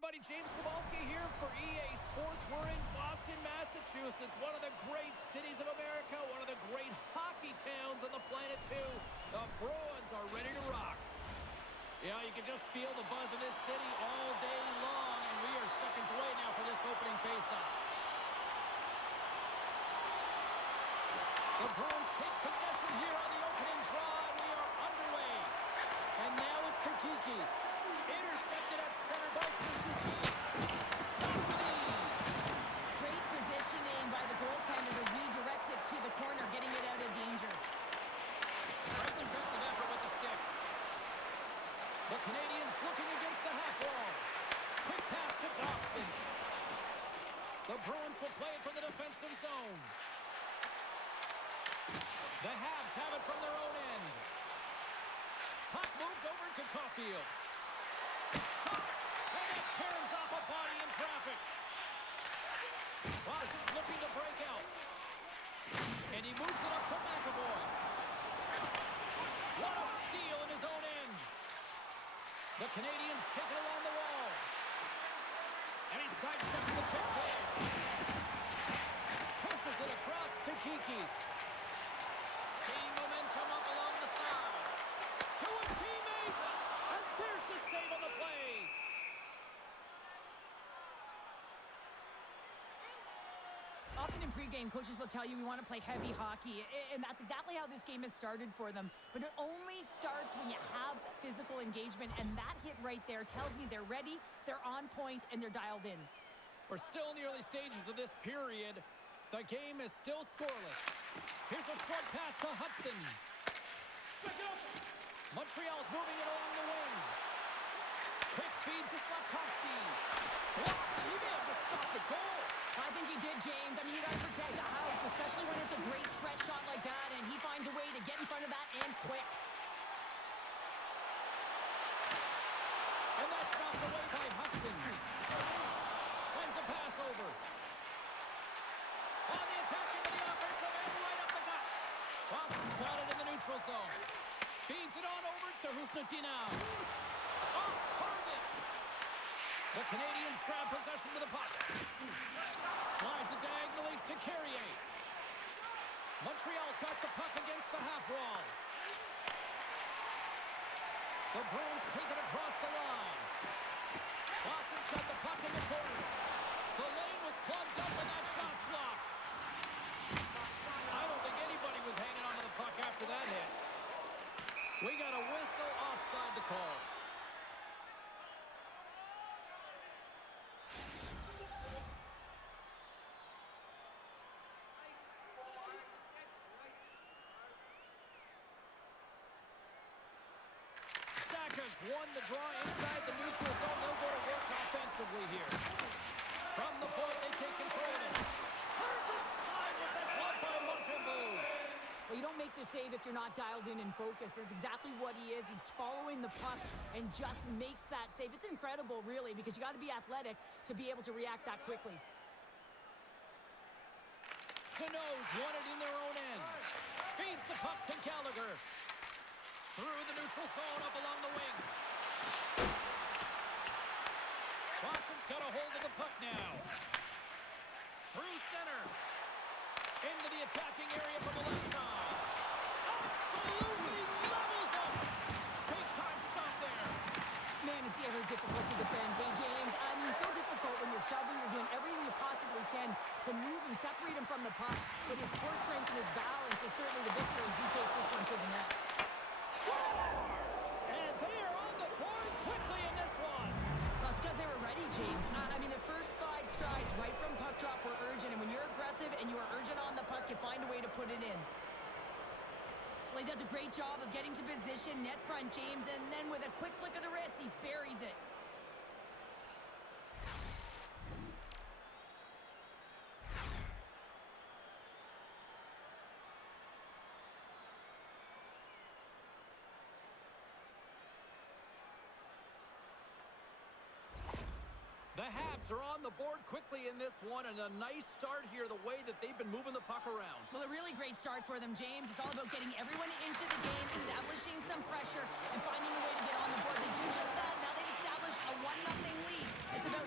everybody, James Cebulski here for EA Sports. We're in Boston, Massachusetts, one of the great cities of America, one of the great hockey towns on the planet, too. The Bruins are ready to rock. Yeah, you can just feel the buzz in this city all day long, and we are seconds away now for this opening faceoff. The Bruins take possession here on the opening draw, and we are underway. And now it's Kikiki. Intercepted at center by Suzuki. Stopped with ease. Great positioning by the goaltender to redirect it to the corner, getting it out of danger. Great defensive effort with the stick. The Canadiens looking against the half wall. Quick pass to Dobson. The Bruins will play it from the defensive zone. The Habs have it from their own end. Puck moved over to Caulfield. Shot! And it tears off a body in traffic. Boston's looking to break out. And he moves it up to McAvoy. What a steal in his own end. The Canadiens take it along the wall. And he sidesteps the check there. Pushes it across to Kiki. Gaining momentum up along the side. To his teammate. And there's the save on the play. Often in pregame, coaches will tell you we want to play heavy hockey, and that's exactly how this game has started for them. But it only starts when you have physical engagement, and that hit right there tells me they're ready, they're on point, and they're dialed in. We're still in the early stages of this period. The game is still scoreless. Here's a short pass to Hudson. Montreal's moving it along the wing. Quick feed to Slafkovsky. He may have just stopped a goal. I think he did, James. I mean, you got to protect the house, especially when it's a great threat shot like that, and he finds a way to get in front of that and quick. And that's knocked away by Hudson. Sends a pass over. On the attack into the offensive end, right up the gut. Boston's got it in the neutral zone. Feeds it on over to Husnutinov. Off target. The Canadiens grab possession with the puck. Slides it diagonally to Carrier. Montreal's got the puck against the half wall. The Bruins take it across the line. Boston's got the puck in the corner. The lane was plugged up and that shot's blocked. I don't think anybody was hanging on to the puck after that hit. We got a whistle offside to call. Saka's won the draw inside the neutral zone. They'll go to work offensively here. From the point, they take control of it. Turned aside with the club by Montembeau. Well, you don't make the save if you're not dialed in and focused. That's exactly what he is. He's following the puck and just makes that save. It's incredible, really, because you got to be athletic to be able to react that quickly. Deneau's won it in their own end. Feeds the puck to Gallagher. Through the neutral zone, up along the wing. Boston's got a hold of the puck now. Through center. Into the attacking area from the left side. Absolutely levels up. Big time stop there. Man, is he ever difficult to defend. Hey, James, I mean, so difficult when you're shoving. You're doing everything you possibly can to move and separate him from the puck. But his core strength and his balance is certainly the victor as he takes this one to the net. And they are on the board quickly in this one. That's because they were ready, James. I mean, the first 5 strides right from puck drop were urgent, and when you're aggressive and you are urgent on the puck, you find a way to put it in. Well, he does a great job of getting to position, net front, James, and then with a quick flick of the wrist, he buries it. The Habs are on the board quickly in this one, and a nice start here, the way that they've been moving the puck around. Well, a really great start for them, James. It's all about getting everyone into the game, establishing some pressure, and finding a way to get on the board. They do just that. Now they've established a 1-0 lead. It's about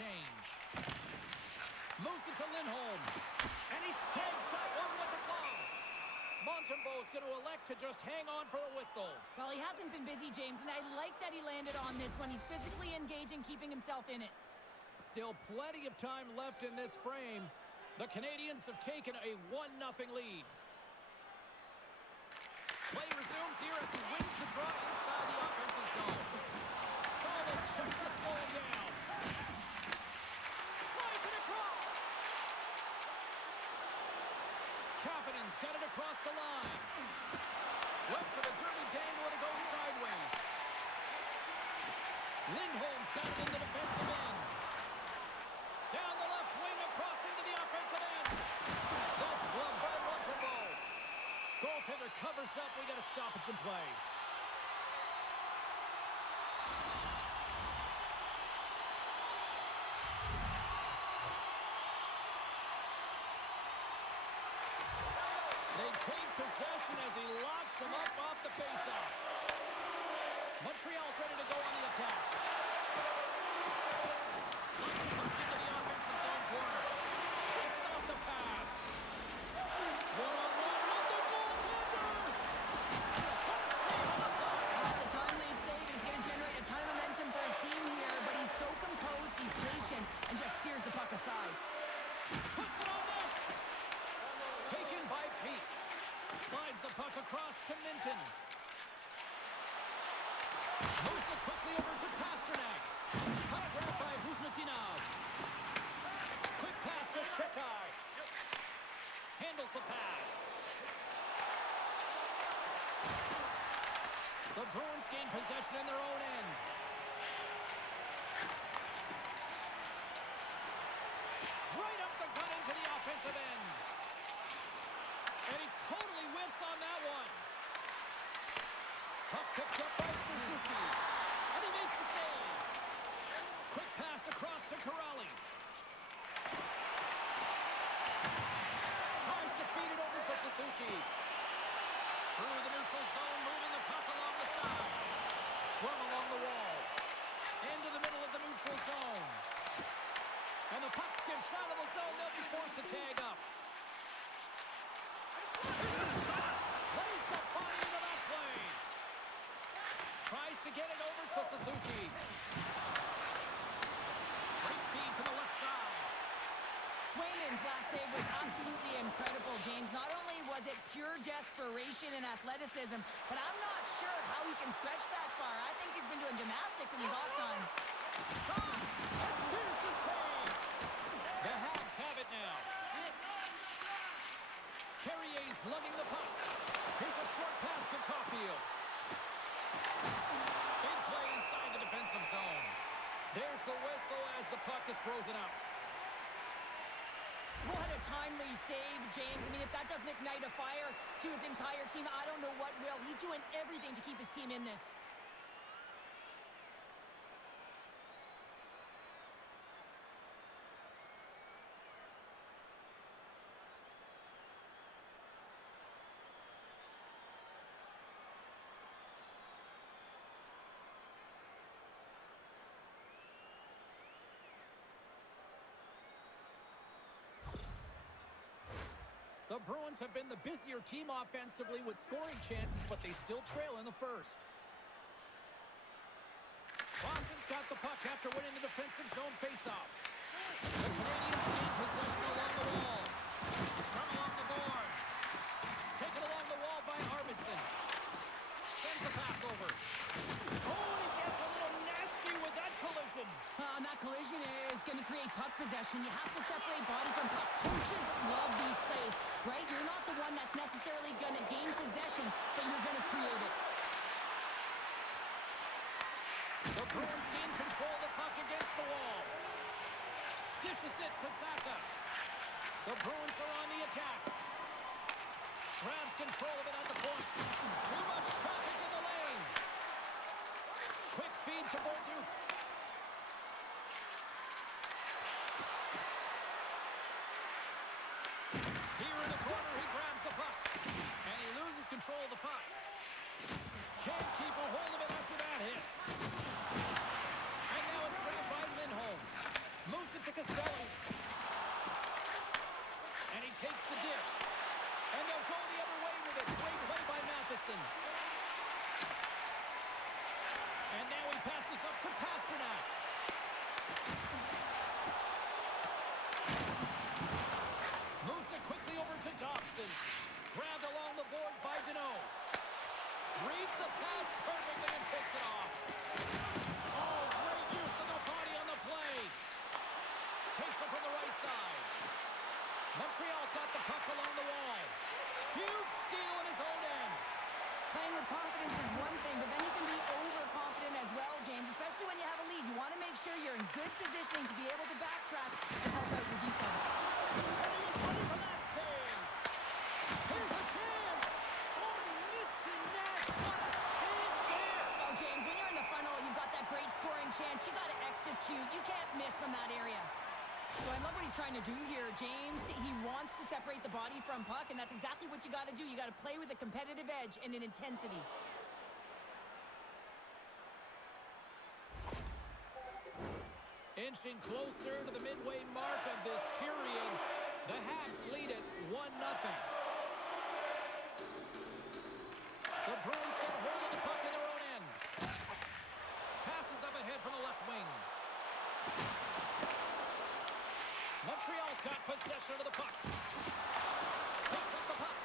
change. Moves it to Lindholm. And he stakes that one with the glove. Montembeau's going to elect to just hang on for the whistle. Well, he hasn't been busy, James, and I like that he landed on this one. He's physically engaging, keeping himself in it. Still plenty of time left in this frame. The Canadiens have taken a 1-0 lead. Play resumes here as he wins the draw inside the offensive zone. Solid check to slow him down. Slides it across. Kapanen's got it across the line. Went for the dirty dangle and it goes sideways. Lindholm's got it in the defensive end. Down the left wing across into the offensive end. That's glove by Montembeau. Goaltender covers up. We got a stoppage in play. They take possession as he locks them up off the faceoff. Montreal's ready to go on the attack. Locks the puck into the offensive zone corner. Picks off the pass. One-on-one with the goaltender. What a save on the play. Well, that's a timely save, and it's going to generate a ton of momentum for his team here, but he's so composed, he's patient, and just steers the puck aside. Puts it on net. Taken by Peak. Slides the puck across to Minton. Moves it quickly over to Pasternak. Puck grabbed by Kuznetinov. Quick pass to Shekai. Handles the pass. The Bruins gain possession in their own end. Right up the gut into the offensive end. And he totally whiffs on that one. Puck picked up by Suzuki. And he makes the save. Quick pass across to Corrali. Tries to feed it over to Suzuki. Through the neutral zone, moving the puck along the side. Scrum along the wall. Into the middle of the neutral zone. And the puck skips out of the zone. They'll be forced to tag up. Here's a shot. Lays the body into that play. Tries to get it over to Suzuki. Great feed from the left side. Swayman's last save was absolutely incredible, James. Not only was it pure desperation and athleticism, but I'm not sure how he can stretch that far. I think he's been doing gymnastics in his off time. Shot. And there's the save. The Habs have it now. Carrier's lugging the puck. Here's a short pass to Caulfield. Big play inside the defensive zone. There's the whistle as the puck is frozen up. What a timely save, James. I mean, if that doesn't ignite a fire to his entire team, I don't know what will. He's doing everything to keep his team in this. The Bruins have been the busier team offensively with scoring chances, but they still trail in the first. Boston's got the puck after winning the defensive zone faceoff. The Canadiens gain possession along the wall. Scrum along the boards. Taken along the wall by Arvidsson. Sends the pass over. Oh, he gets a little nasty with that collision. And that collision is going to create puck possession. You have to separate body from puck. Coaches love these plays, right? You're not the one that's necessarily going to gain possession, but you're going to create it. The Bruins gain control of the puck against the wall. Dishes it to Saka. The Bruins are on the attack. Grabs control of it at the point. Too much traffic in the lane. Quick feed to Bolduc. Here in the corner, he grabs the puck. And he loses control of the puck. Can't keep a hold of it after that hit. And now it's grabbed by Lindholm. good positioning to be able to backtrack and help out your defense. And he was ready for that save. Here's a chance. Oh, he missed the net. What a chance there. Well, James, when you're in the funnel, you've got that great scoring chance. You got to execute. You can't miss from that area. So I love what he's trying to do here, James. He wants to separate the body from puck, and that's exactly what you got to do. You got to play with a competitive edge and an intensity. Inching closer to the midway mark of this period. The Habs lead it 1-0. The Bruins get hold of the puck in their own end. Passes up ahead from the left wing. Montreal's got possession of the puck. Picks up the puck.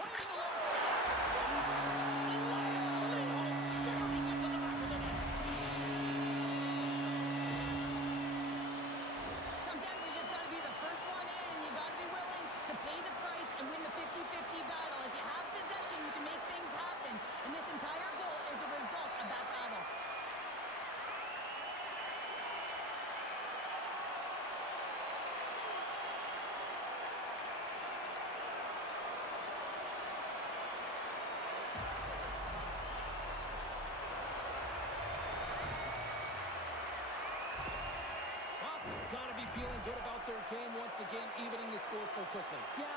Right in the low slot. Scores! Elias Lindholm buries it to the back of the net. Sometimes you just got to be the first one in, and you got to be willing to pay the price and win the 50-50 battle. If you have possession, you can make things happen. And this entire goal is a result of that battle. Boston's got to be feeling good about their game once again, evening the score so quickly. Yeah,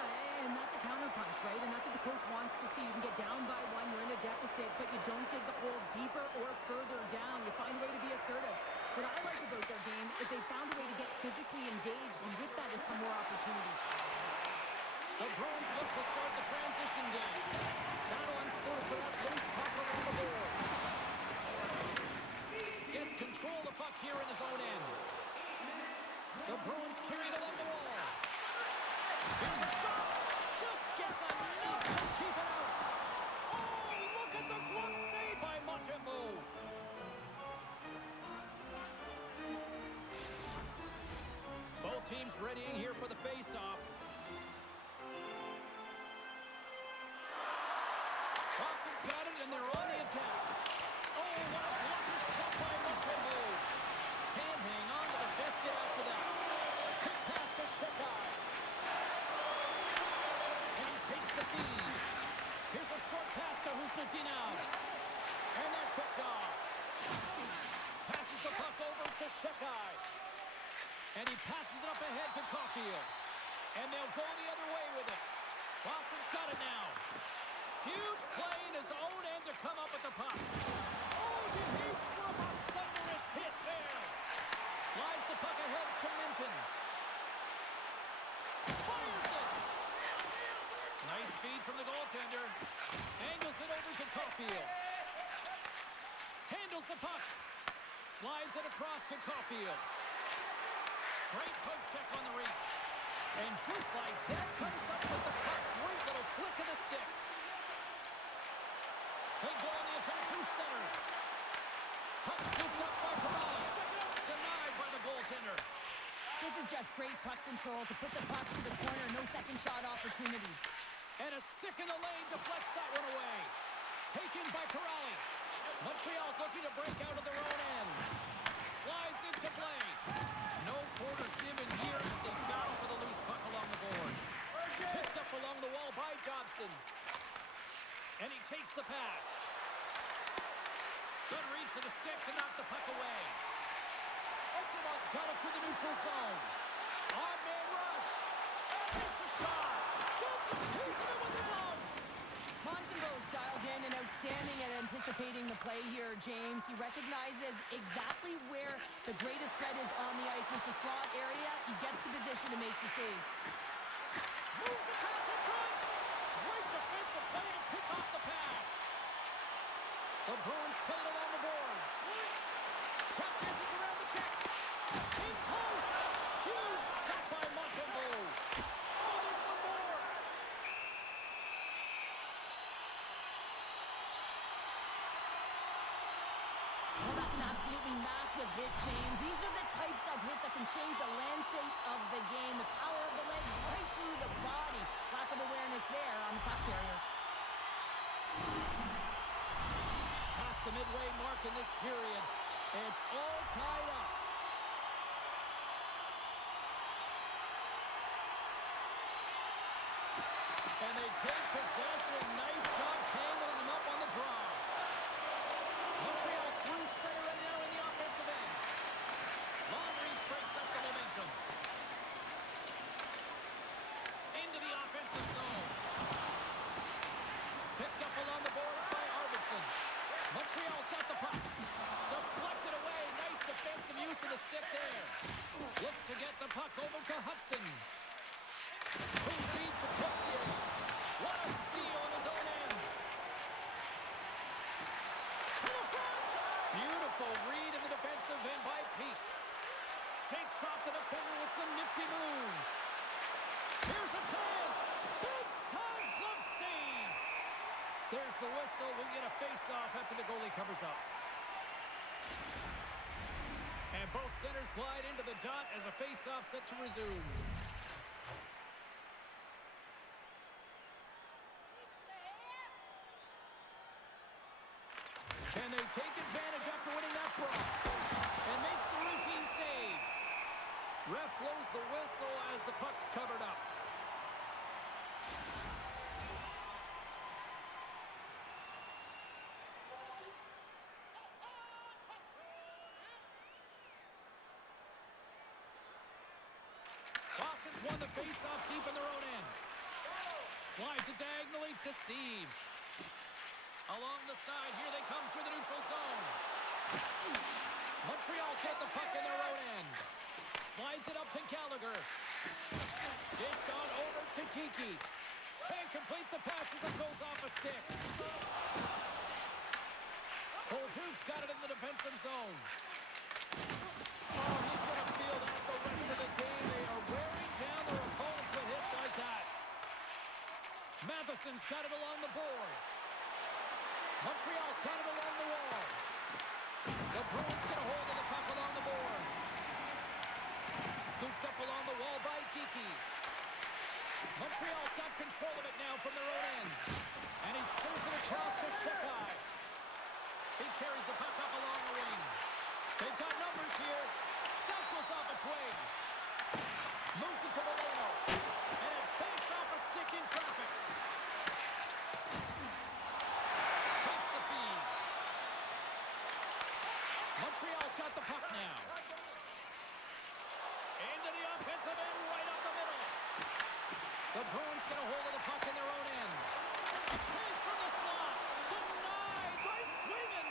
and that's a counterpunch, right? And that's what the coach wants to see. You can get down by one, you're in a deficit, but you don't dig the hole deeper or further down. You find a way to be assertive. What I like about their game is they found a way to get physically engaged, and with that has come more opportunity. The Bruins look to start the transition game. Battle ensues for that loose puck around the boards. Gets control of the puck here in his own end. The Bruins carry it along the wall. Here's a shot. Just gets enough to keep it out. Oh, look at the glove save by Montembeault. Both teams readying here for the face-off. Boston's got it, and they're on the attack. Oh, what a blocker stop by Montembeault. Can't hang on to the biscuit after that. Quick pass to Shekai. And he takes the feed. Here's a short pass to Husnudinov. And that's picked off. Passes the puck over to Shekai. And he passes it up ahead to Caulfield. And they'll go the other way with it. Boston's got it now. Huge play in his own end to come up with the puck. Oh, did he drop a thunderous hit there? Slides the puck ahead to Minton. Fires it. Nice feed from the goaltender. Angles it over to Caulfield. Handles the puck. Slides it across to Caulfield. Great poke check on the reach. And just like that comes up with the puck. Great little flick of the stick. They go on the attack through center. Puck scooped up by Corrali. Denied by the goaltender. This is just great puck control to put the puck to the corner. No second shot opportunity. And a stick in the lane deflects that one away. Taken by Corrali. Montreal's looking to break out of their own end. Slides into play. No quarter given here as they battle for the loose puck along the boards. Picked up along the wall by Dobson. And he takes the pass. Good reach for the stick to knock the puck away. Essimon's got it through the neutral zone. Odd man rush. Takes a shot. Gets a piece of it with the glove. Montembeault's dialed in and outstanding at anticipating the play here, James. He recognizes exactly where the greatest threat is on the ice. It's a slot area. He gets to position and makes the save. Moves across in front. Great defensive play to pick off the pass. The Bruins play it along the boards. Tap dances around the check. In close. Huge stop by Montembeault. Oh, there's one more. Well, that's an absolutely massive hit, James. These are the types of hits that can change the landscape of the game. The power of the legs right through the body. Lack of awareness there on the puck carrier. Past the midway mark in this period. It's all tied up. they take possession. Nice job tangling them up on the draw. Montreal's through center and now in the offensive end. Long reach breaks up the momentum. Into the offensive zone. Picked up along the boards by Arvidsson. Montreal's got the puck. Deflected away. Nice defensive use of the stick there. Looks to get the puck over to Hudson. Quick feed to Tessier. What a steal on his own end. To the front. Beautiful read in the defensive end by Peak. Shakes off the defender with some nifty moves. Here's a chance. Big time glove save. There's the whistle. We'll get a face-off after the goalie covers up. And both centers glide into the dot as a face-off set to resume. Can they take advantage after winning that draw? And makes the routine save. Ref blows the whistle as the puck's covered up. Boston's won the face-off deep in their own end. Slides it diagonally to Steves. Along the side, here they come through the neutral zone. Montreal's got the puck in their own end. Slides it up to Gallagher. Dished on over to Kiki. Can't complete the pass as it goes off a stick. Duke's got it in the defensive zone. Oh, he's going to feel that the rest of the game. They are wearing down their opponents with hits like that. Matheson's got it along the boards. Montreal's got it along the wall. The Bruins get a hold of the puck along the boards. Scooped up along the wall by Kiki. Montreal's got control of it now from their own end. And he serves it across to Shekai. He carries the puck up along the wing. They've got numbers here. That goes off a twig. Moves it to Milano. And it banks off a stick in traffic. Takes the feed. Montreal's got the puck now. Into the offensive end, right up the middle. The Bruins get a hold of the puck in their own end. A chance from the slot. Denied by Sweden.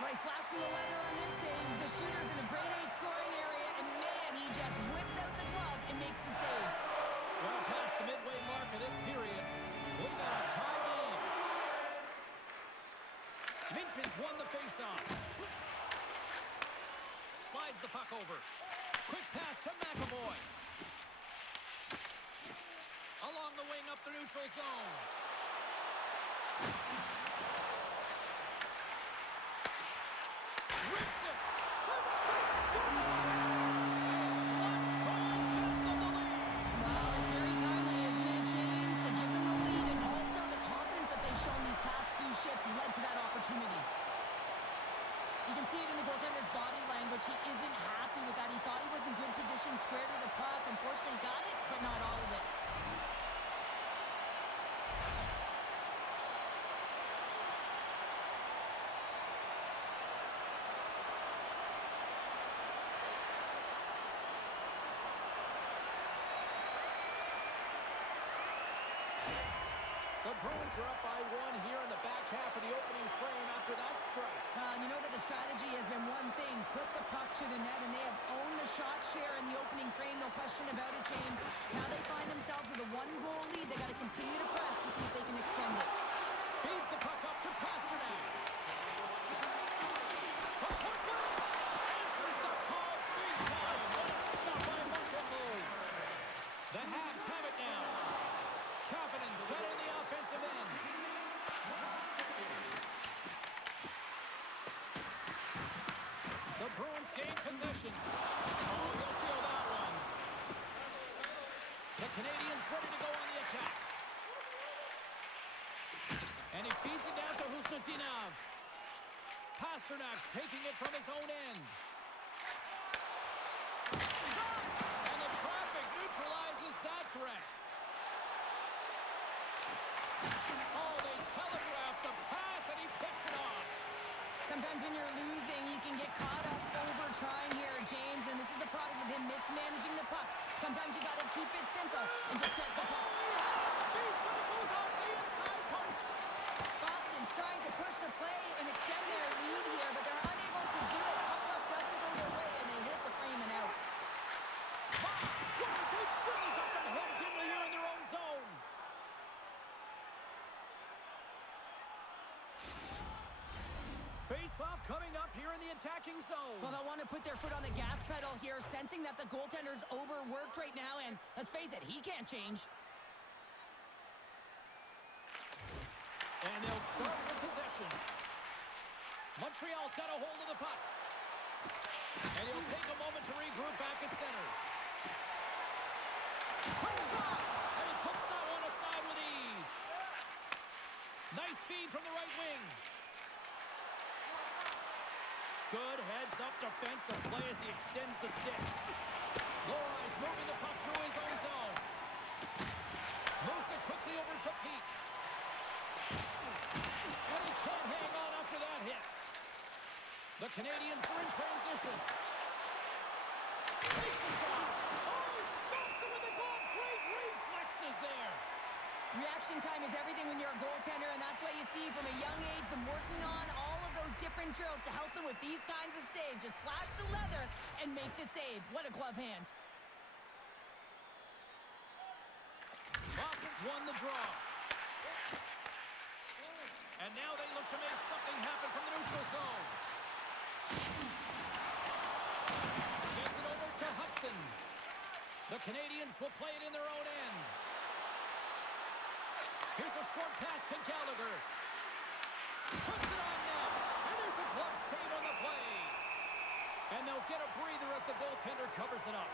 Well, he's flashing the leather on this save. The shooter's in a grade A scoring area, and man, he just whips out the glove and makes the save. Well, past the midway mark of this period, we got a tie game. Minton's won the faceoff. Slides the puck over. Quick pass to McAvoy. Along the wing up the neutral zone. Rips it to the first. Clutch goal cancel the lead. Well, it's very timely, isn't it, James? To give them the lead, and also the confidence that they've shown these past few shifts led to that opportunity. You can see it in the goaltender's body language. He isn't happy with that. He thought he was in good position, squared with the puck. Unfortunately, got it, but not all of it. The Bruins are up by one here in the back half of the opening frame after that strike. You know that the strategy has been one thing, put the puck to the net, and they have owned the shot share in the opening frame, no question about it, James. Now they find themselves with a one-goal lead. They got to continue to press to see if they can extend it. Feeds the puck up to Pasternak. From point blank, answers the call big time. What a stop by Montreal. The Habs have it now. Kapanen's got it in the offensive end. The Bruins gain possession. Oh, you'll feel that one. The Canadiens ready to go on the attack. And he feeds it down to Husnutinov. Pasternak's taking it from his own end. And the traffic neutralizes that threat. Oh, they telegraph the pass, and he picks it off. Sometimes when you're losing, you can get caught up over trying here, James, and this is a product of him mismanaging the puck. Sometimes you got to keep it simple and just get the puck. Beat, but it goes off the inside post. Boston's trying to push the play and extend their lead here, but they're unable to do it. Puck luck doesn't go their way, and they hit the frame and out. Wow, they've really got them hemmed in here in their own zone. Face-off coming up here in the attacking zone. Well, they'll want to put their foot on the gas pedal here, sensing that the goaltender's overworked right now, and let's face it, he can't change. And they'll start with possession. Montreal's got a hold of the puck. And he'll take a moment to regroup back at center. Quick shot! And he puts that one aside with ease. Nice feed from the right wing. Good heads-up defensive play as he extends the stick. Lohrai's moving the puck through his own zone. Moves it quickly over to Peak. And he can't hang on after that hit. The Canadiens are in transition. Takes a shot. Oh, he stops it with the glove. Great reflexes there. Reaction time is everything when you're a goaltender, and that's why you see from a young age them working on all of those different drills to help them with these kinds of saves. Just flash the leather and make the save. What a glove hand. Boston's won the draw. And now they look to make something happen from the neutral zone. Gets it over to Hudson. The Canadiens will play it in their own end. Here's a short pass to Gallagher. Puts it on net. And there's a glove save on the play. And they'll get a breather as the goaltender covers it up.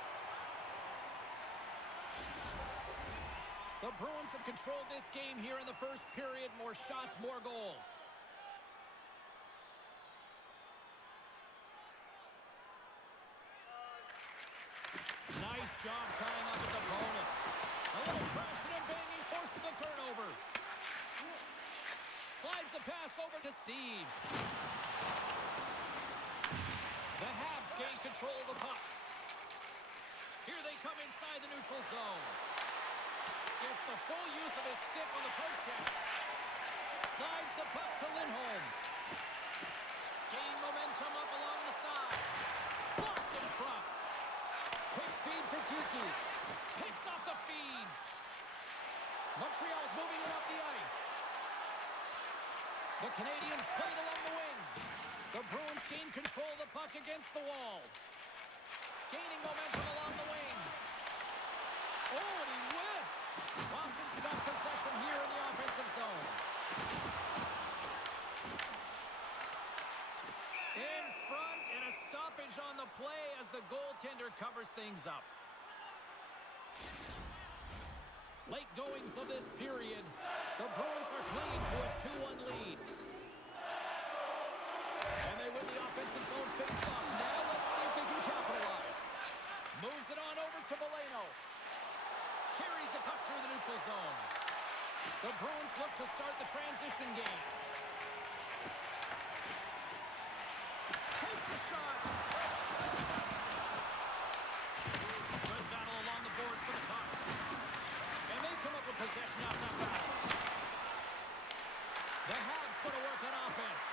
The Bruins have controlled this game here in the first period. More shots, more goals. Nice job tying up his opponent. A little crashing and banging forces the turnover. Slides the pass over to Steves. The Habs gain control of the puck. Here they come inside the neutral zone. Gets the full use of his stick on the poke check. Slides the puck to Lindholm. Gaining momentum up along the side. Blocked in front. Quick feed to Kiki. Picks off the feed. Montreal's moving it up the ice. The Canadiens play it along the wing. The Bruins gain control of the puck against the wall. Gaining momentum along the wing. Oh, and he whiffs. Boston's got possession here in the offensive zone. In front, and a stoppage on the play as the goaltender covers things up. Late goings of this period, the Bruins are clinging to a 2-1 lead. And they win the offensive zone face-off. Now let's see if they can capitalize. Moves it on over to Valeno. Carries the puck through the neutral zone. The Bruins look to start the transition game. Takes a shot. Good battle along the boards for the puck. And they come up with possession out that battle. The Habs going to work on offense.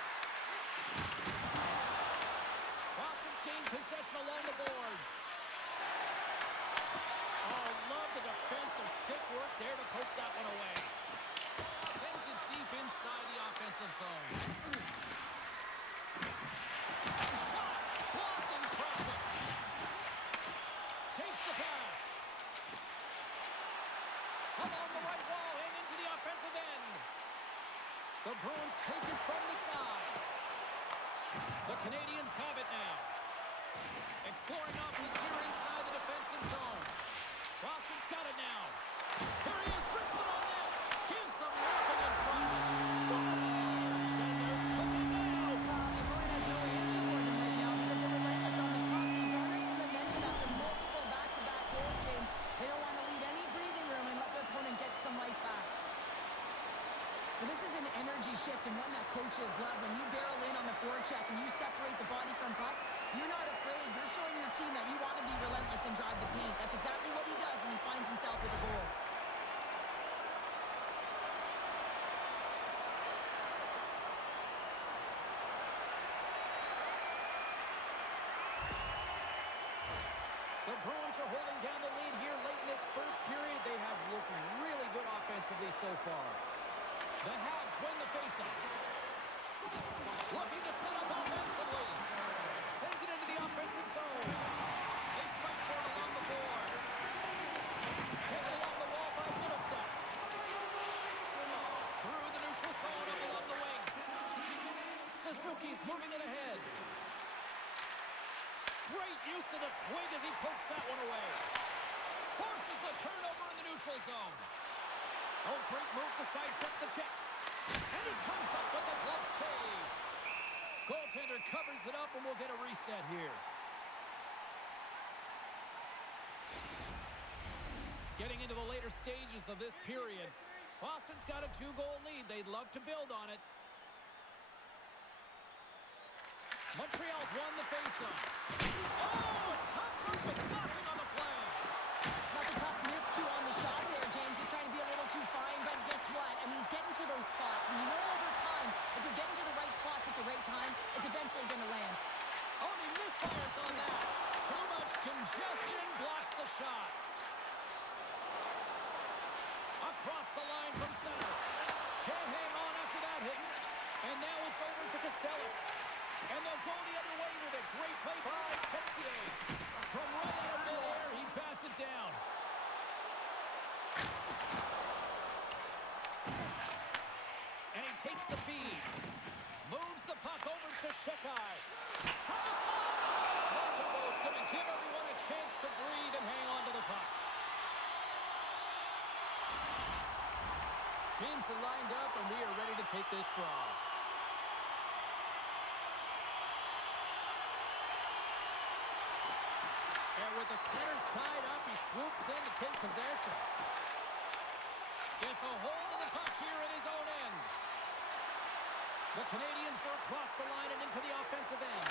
Boston's gained possession along the boards. Oh, love the defensive stick work there to poke that one away. Sends it deep inside the offensive zone. Shot! Blocked in traffic. Takes the pass. Along the right wall and into the offensive end. The Bruins take it from the side. The Canadiens have it now. Exploring options here inside the defensive zone. Boston's got it now. Here he is, wristed on net. Gives some roughing in front. Scores! And they're cooking now. The Bruin has no answer for them right now because they're relentless on the puck. They garnered some momentum after multiple back-to-back goals, James. They don't want to leave any breathing room and let their opponent get some life back. Bruins are holding down the lead here late in this first period. They have looked really good offensively so far. The Habs win the faceoff. Looking to set up offensively. Sends it into the offensive zone. They fight for it along the boards. Taken along the wall by Middlestep. Through the neutral zone up along the wing. Suzuki's moving it ahead. Great use of the twig as he pokes that one away. Forces the turnover in the neutral zone. Oh, great move to sidestep the check. And he comes up with the glove save. Goaltender covers it up, and we'll get a reset here. Getting into the later stages of this period, Boston's got a 2-goal lead. They'd love to build on it. Montreal's won the faceoff. Oh, it cuts up with nothing on the play. That's a tough miscue on the shot there, James. He's trying to be a little too fine, but guess what? I mean, he's getting to those spots, and you know over time, if you're getting to the right spots at the right time, it's eventually going to land. Oh, and he misfires on that. Too much congestion blocks the shot. Across the line from center. Can't hang on after that hit. And now it's over to Costello. And they'll go the other way with it. Great play by Texier. From right out of midair, he bats it down. And he takes the feed. Moves the puck over to Shekai. From the slot. Montembeau's going to give everyone a chance to breathe and hang on to the puck. Teams are lined up, and we are ready to take this draw. And with the centers tied up, he swoops in to take possession. Gets a hold of the puck here at his own end. The Canadiens are across the line and into the offensive end.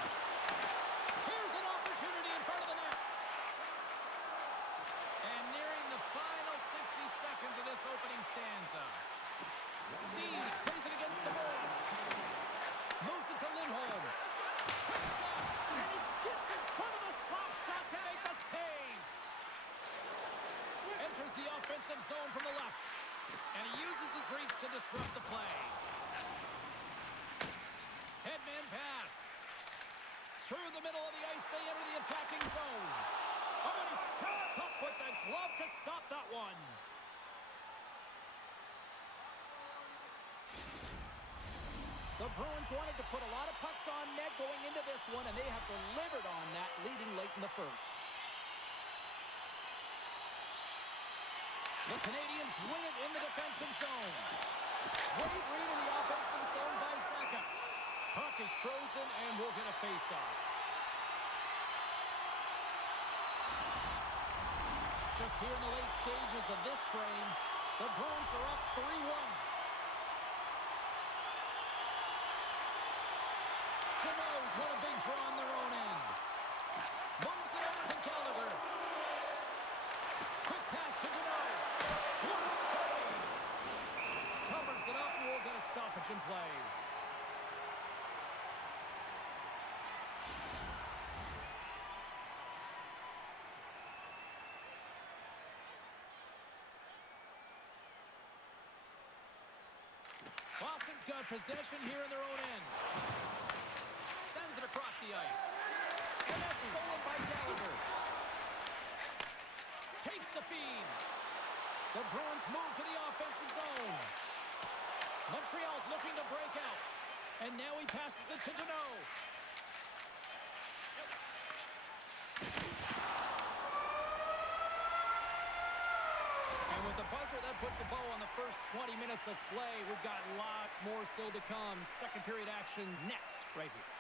Here's an opportunity in front of the net. And nearing the final 60 seconds of this opening stanza. Steves plays it against the Bruins. Moves it to Lindholm. Quick shot, and he gets in front of the slap shot to make the save. Enters the offensive zone from the left. And he uses his reach to disrupt the play. Headman pass. Through the middle of the ice, they enter the attacking zone. Oh, and he steps up with the glove to stop that one. The Bruins wanted to put a lot of pucks on net going into this one, and they have delivered on that, leading late in the first. The Canadiens win it in the defensive zone. Great read in the offensive zone by Saka. Puck is frozen, and we'll get a face-off. Just here in the late stages of this frame, the Bruins are up 3-1. Deneau's won a big draw on their own end. Moves it over to Gallagher. Quick pass to Deneau. Good save. Covers it up, and we'll get a stoppage in play. Boston's got possession here in their own end. Sends it across the ice. And that's stolen by Gallagher. Takes the feed. The Bruins move to the offensive zone. Montreal's looking to break out. And now he passes it to Deneau. And with the buzzer, that puts a bow on the first 20 minutes of play. We've got lots more still to come. Second period action next, right here.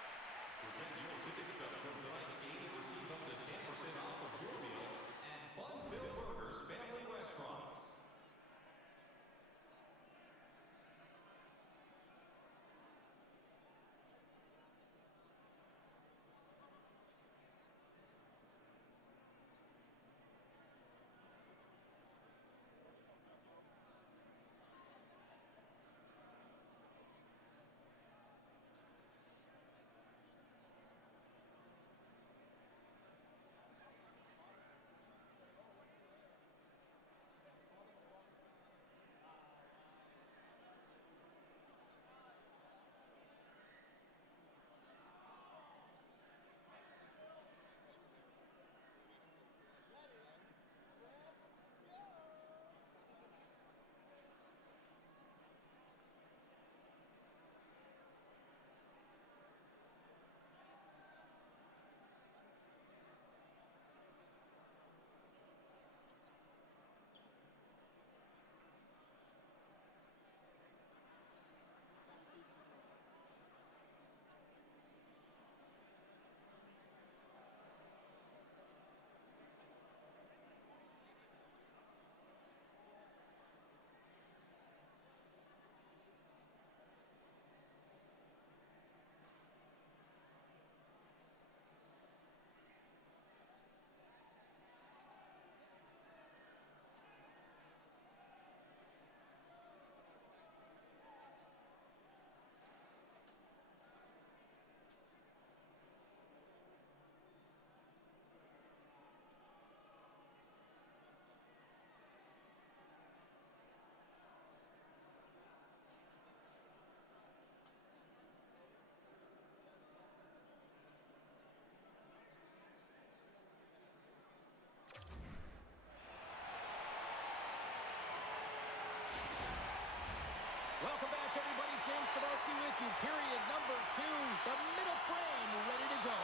period number 2. The middle frame ready to go.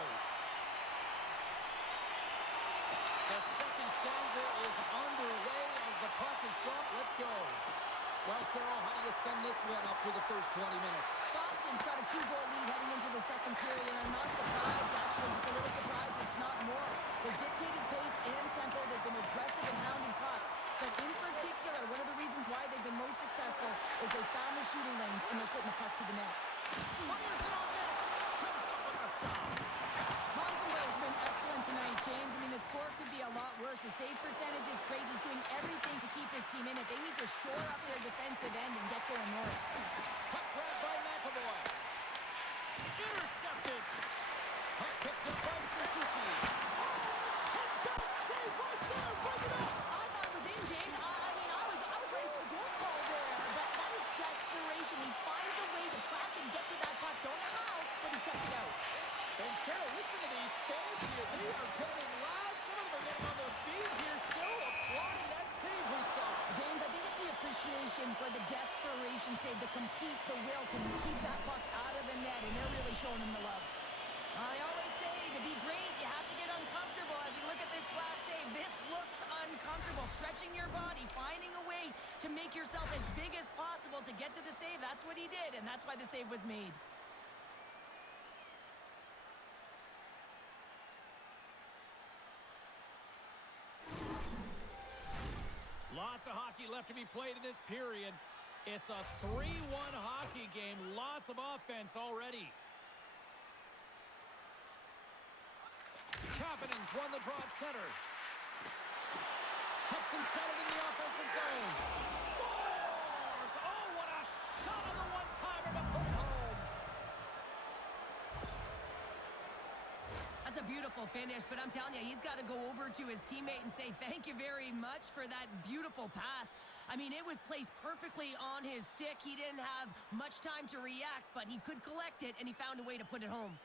The second stanza is underway as the puck is dropped. Let's go. Well, Cheryl, how do you sum this one up through the first 20 minutes? Boston's got a 2-goal lead heading into the second period, and I'm not surprised, actually, just a little surprised it's not more. They've dictated pace and tempo. They've been aggressive and hounding pucks. But in particular, one of the reasons why they've been most successful is they found the shooting lanes, and they're putting the puck to the net. Fires it on net. Comes up with the stop. Montreal's been excellent tonight, James. I mean, the score could be a lot worse. The save percentage is great. He's doing everything to keep his team in it. They need to shore up their defensive end and get going north. Puck grabbed by McAvoy. Intercepted. Puck picked up by Suzuki. Ted got a save right there. Bring it up. I thought it was in, James. I was ready for the goal call there, but that is desperation. He finds a way to track and get to that puck. Don't know how, but he kept it out. And Cheryl, listen to these fans here. They are getting loud. Some of them are getting on their feet here, still applauding that save we saw. James, I think it's the appreciation for the desperation save, the complete, the will to keep that puck out of the net, and they're really showing him the love. I always say, to be great, you have to get uncomfortable. As you look at this last save, this looks uncomfortable. Stretching your body, finding a way to make yourself as big as possible to get to the save. That's what he did, and that's why the save was made. Lots of hockey left to be played in this period. It's a 3-1 hockey game. Lots of offense already. Kapanen's won the draw at center. Hudson's got it in the offensive zone. Scores! Oh, what a shot on the one-timer to put it home. That's a beautiful finish, but I'm telling you, he's got to go over to his teammate and say thank you very much for that beautiful pass. I mean, it was placed perfectly on his stick. He didn't have much time to react, but he could collect it, and he found a way to put it home.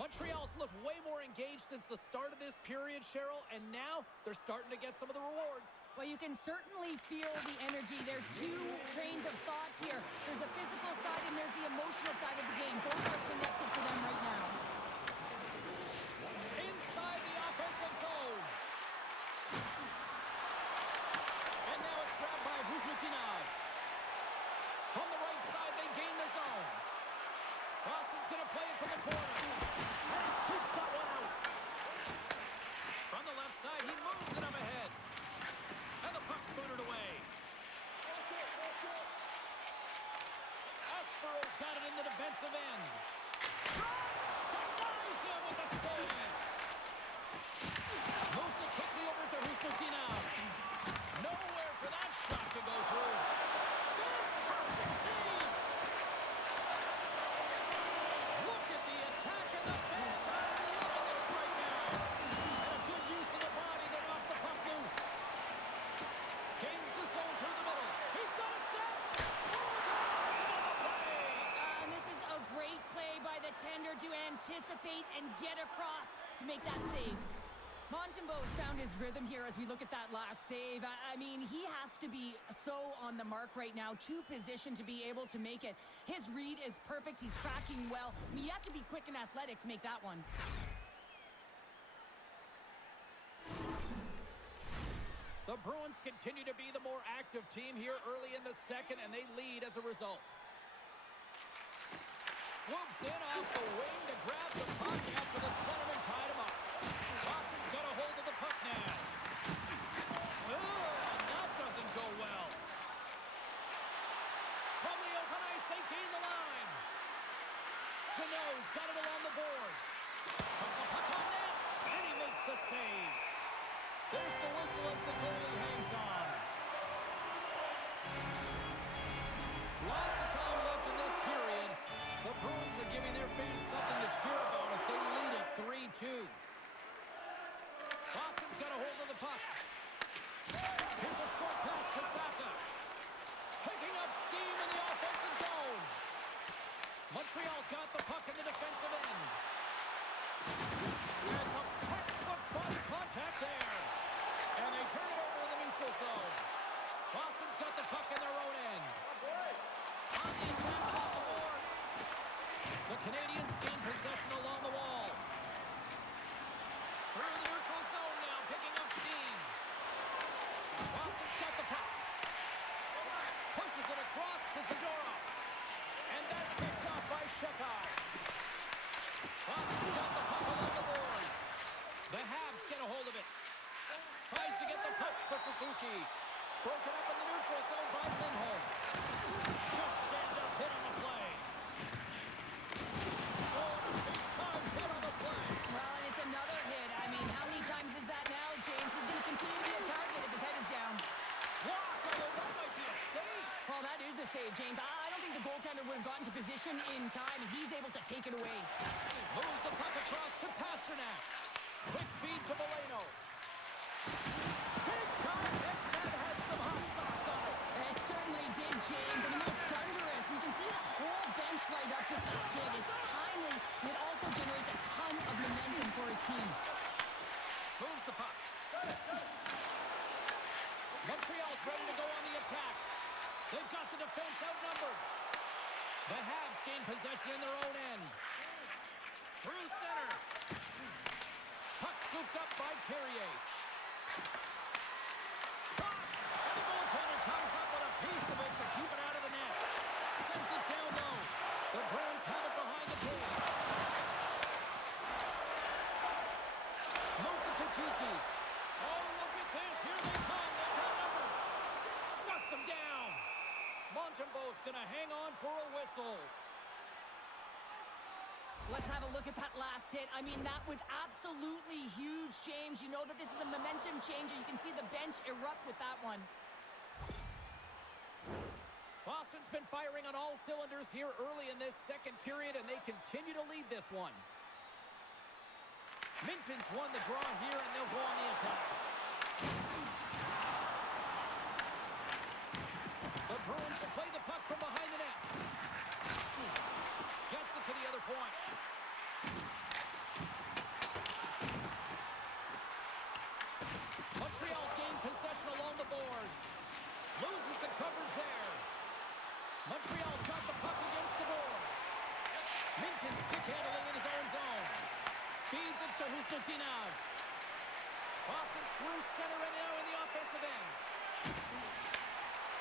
Montreal's looked way more engaged since the start of this period, Cheryl, and now they're starting to get some of the rewards. Well, you can certainly feel the energy. There's two trains of thought here. There's the physical side and there's the emotional side of the game. Both are connected for them right now. Inside the offensive zone. And now it's grabbed by Kuzmitinov. From the right side, they gain the zone. Boston's going to play it from the corner. And he keeps that one out. From the left side, he moves it up ahead. And the puck's booted away. Espero's got it in the defensive end. Denies him with a save. Moves it quickly over to Kuzmitinov. Nowhere for that shot to go through. Fantastic save. Look at the attack, and the fans are loving this right now. And a good use of the body to knock the puck loose. Gains the zone through the middle. He's got a step. Oh, denies him on the play. And this is a great play by the tender to anticipate and get across to make that save. Montembeault's found his rhythm here as we look at that last save. I mean, he has to be so on the mark right now, too positioned to be able to make it. His read is perfect. He's tracking well. I mean, you have to be quick and athletic to make that one. The Bruins continue to be the more active team here early in the second, and they lead as a result. Swoops in off the wing to grab the puck after the centerman tied him up. Boston's got a hold of the puck now. And that doesn't go well. From the open ice, they gain the line. Deneau's got it along the boards. Puts the puck on net, and he makes the save. There's the whistle as the goalie hangs on. Lots of time left in this period. The Bruins are giving their fans something to cheer about as they lead it 3-2. Boston's got a hold of the puck. Here's a short pass to Saka. Picking up Montreal's got the puck in the defensive end. And some textbook body contact there. And they turn it over in the neutral zone. Boston's got the puck in their own end. On the attack along the boards. The Canadiens gain possession along the wall. Through the neutral zone now, picking up steam. Boston's got the puck. Pushes it across to Zadorov. And that's picked up by Shekai. Boston's got the puck along the boards. The Habs get a hold of it. Tries to get the puck to Suzuki. Broken up in the neutral zone by Lindholm. Good stand-up hit on the play. Oh, big time hit on the play. Well, and it's another hit. I mean, how many times is that now? James is going to continue to be a target if his head is down. Block, although that might be a save. Well, that is a save, James. I don't think the goaltender would have gotten to position in time, and he's able to take it away. Moves the puck across to Pasternak. Quick feed to Moreno. Big time hit that had some hot sauce on it. It certainly did, James. I mean, it was thunderous. You can see the whole bench light up with that hit. It's timely, and it also generates a ton of momentum for his team. Moves the puck. Montreal's ready to go on the attack. They've got the defense outnumbered. The Habs gain possession in their own end. Through center. Puck scooped up by Carrier. Shot! And the goaltender comes up with a piece of it to keep it out of the net. Sends it down low. The Bruins have it behind the cage. Moves it to Kiki. Oh, look at this. Here they come. They've got numbers. Shuts them down. Montembeault's going to hang on for a whistle. Let's have a look at that last hit. I mean, that was absolutely huge, James. You know that this is a momentum changer. You can see the bench erupt with that one. Boston's been firing on all cylinders here early in this second period, and they continue to lead this one. Minton's won the draw here, and they'll go on the attack. The Bruins will play the puck from behind the net. Gets it to the other point. Montreal's gained possession along the boards. Loses the coverage there. Montreal's got the puck against the boards. Minton stick handling in his own zone. Feeds it to Husnutinov. Boston's through center and now in the offensive end.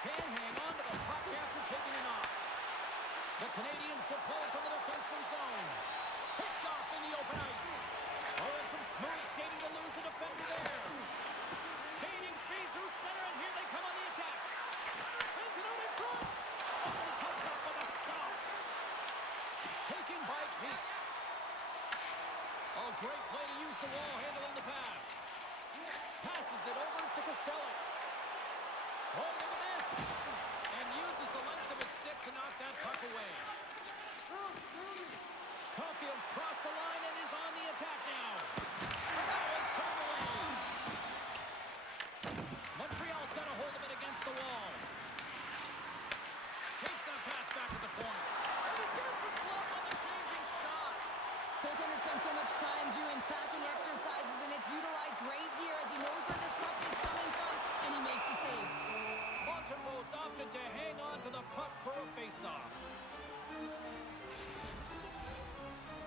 Can hang on to the puck after taking it off. The Canadiens will play from the defensive zone. Picked off in the open ice. Oh, and some smooth skating to lose the defender there. Gaining speed through center, and here they come on the attack. Sends it out in front. Oh, he comes up with a stop. Taken by Peak. Oh, great play to use the wall handling the pass. Passes it over to Kostelic. Oh, look at this. And uses the length of his stick to knock that puck away. Caulfield's crossed the line and is on the attack now. And that one's turned away. Montreal's got a hold of it against the wall. Takes that pass back to the point. And he gets his glove on the changing shot. Goaltender spends so much time doing tracking exercises, and it's utilized right here as he knows where this puck is coming from, and he makes the save. Montembeault's opted to hang on to the puck for a face-off.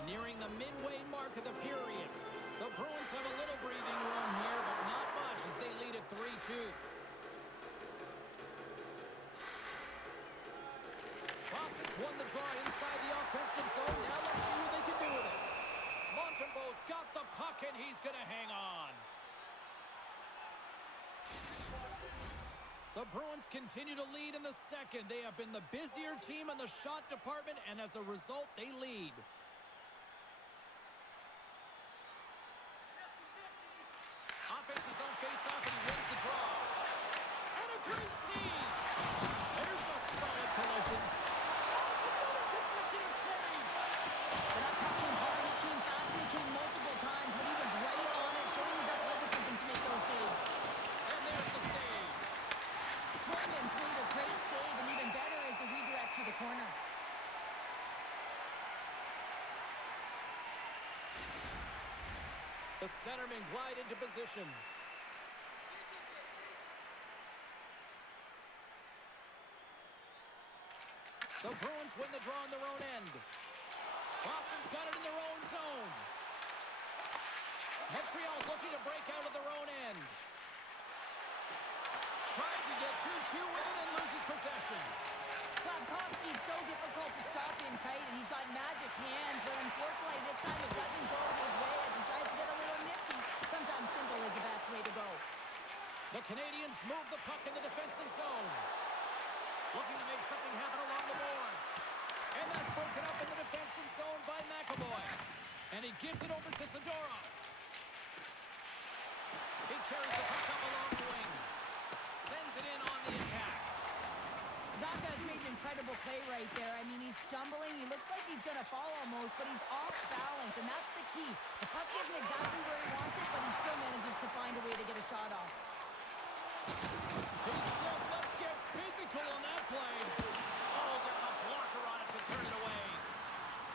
Nearing the midway mark of the period. The Bruins have a little breathing room here, but not much as they lead at 3-2. Boston's won the draw inside the offensive zone. Now let's see what they can do with it. Montembeault's got the puck, and he's going to hang on. The Bruins continue to lead in the second. They have been the busier team in the shot department, and as a result, they lead. Offense's own face-off, and he wins the draw. And a great save. There's a solid collision. That's another consecutive save. Well, that puck came hard, it came fast, and it came multiple times, but he was right on it, showing his athleticism to make those saves. And there's the save. Swayman's made a great save, and even better is the redirect to the corner. The centerman glide into position. The Bruins win the draw on their own end. Boston's got it in their own zone. Montreal's looking to break out of their own end. Trying to get 2-2 with it and loses possession. Slavkovsky's so difficult to stop in tight, and he's got magic hands, but unfortunately this time it doesn't go his way as he tries to get a little nifty. Sometimes simple is the best way to go. The Canadiens move the puck in the defensive zone. Looking to make something happen along the boards. And that's broken up in the defensive zone by McAvoy. And he gives it over to Zadorov. He carries the puck up along the wing. Sends it in on the attack. Zacha has made an incredible play right there. I mean, he's stumbling. He looks like he's going to fall almost, but he's off balance, and that's the key. The puck isn't exactly where he wants it, but he still manages to find a way to get a shot off. He says, let's get physical on that play. Oh, gets a blocker on it to turn it away.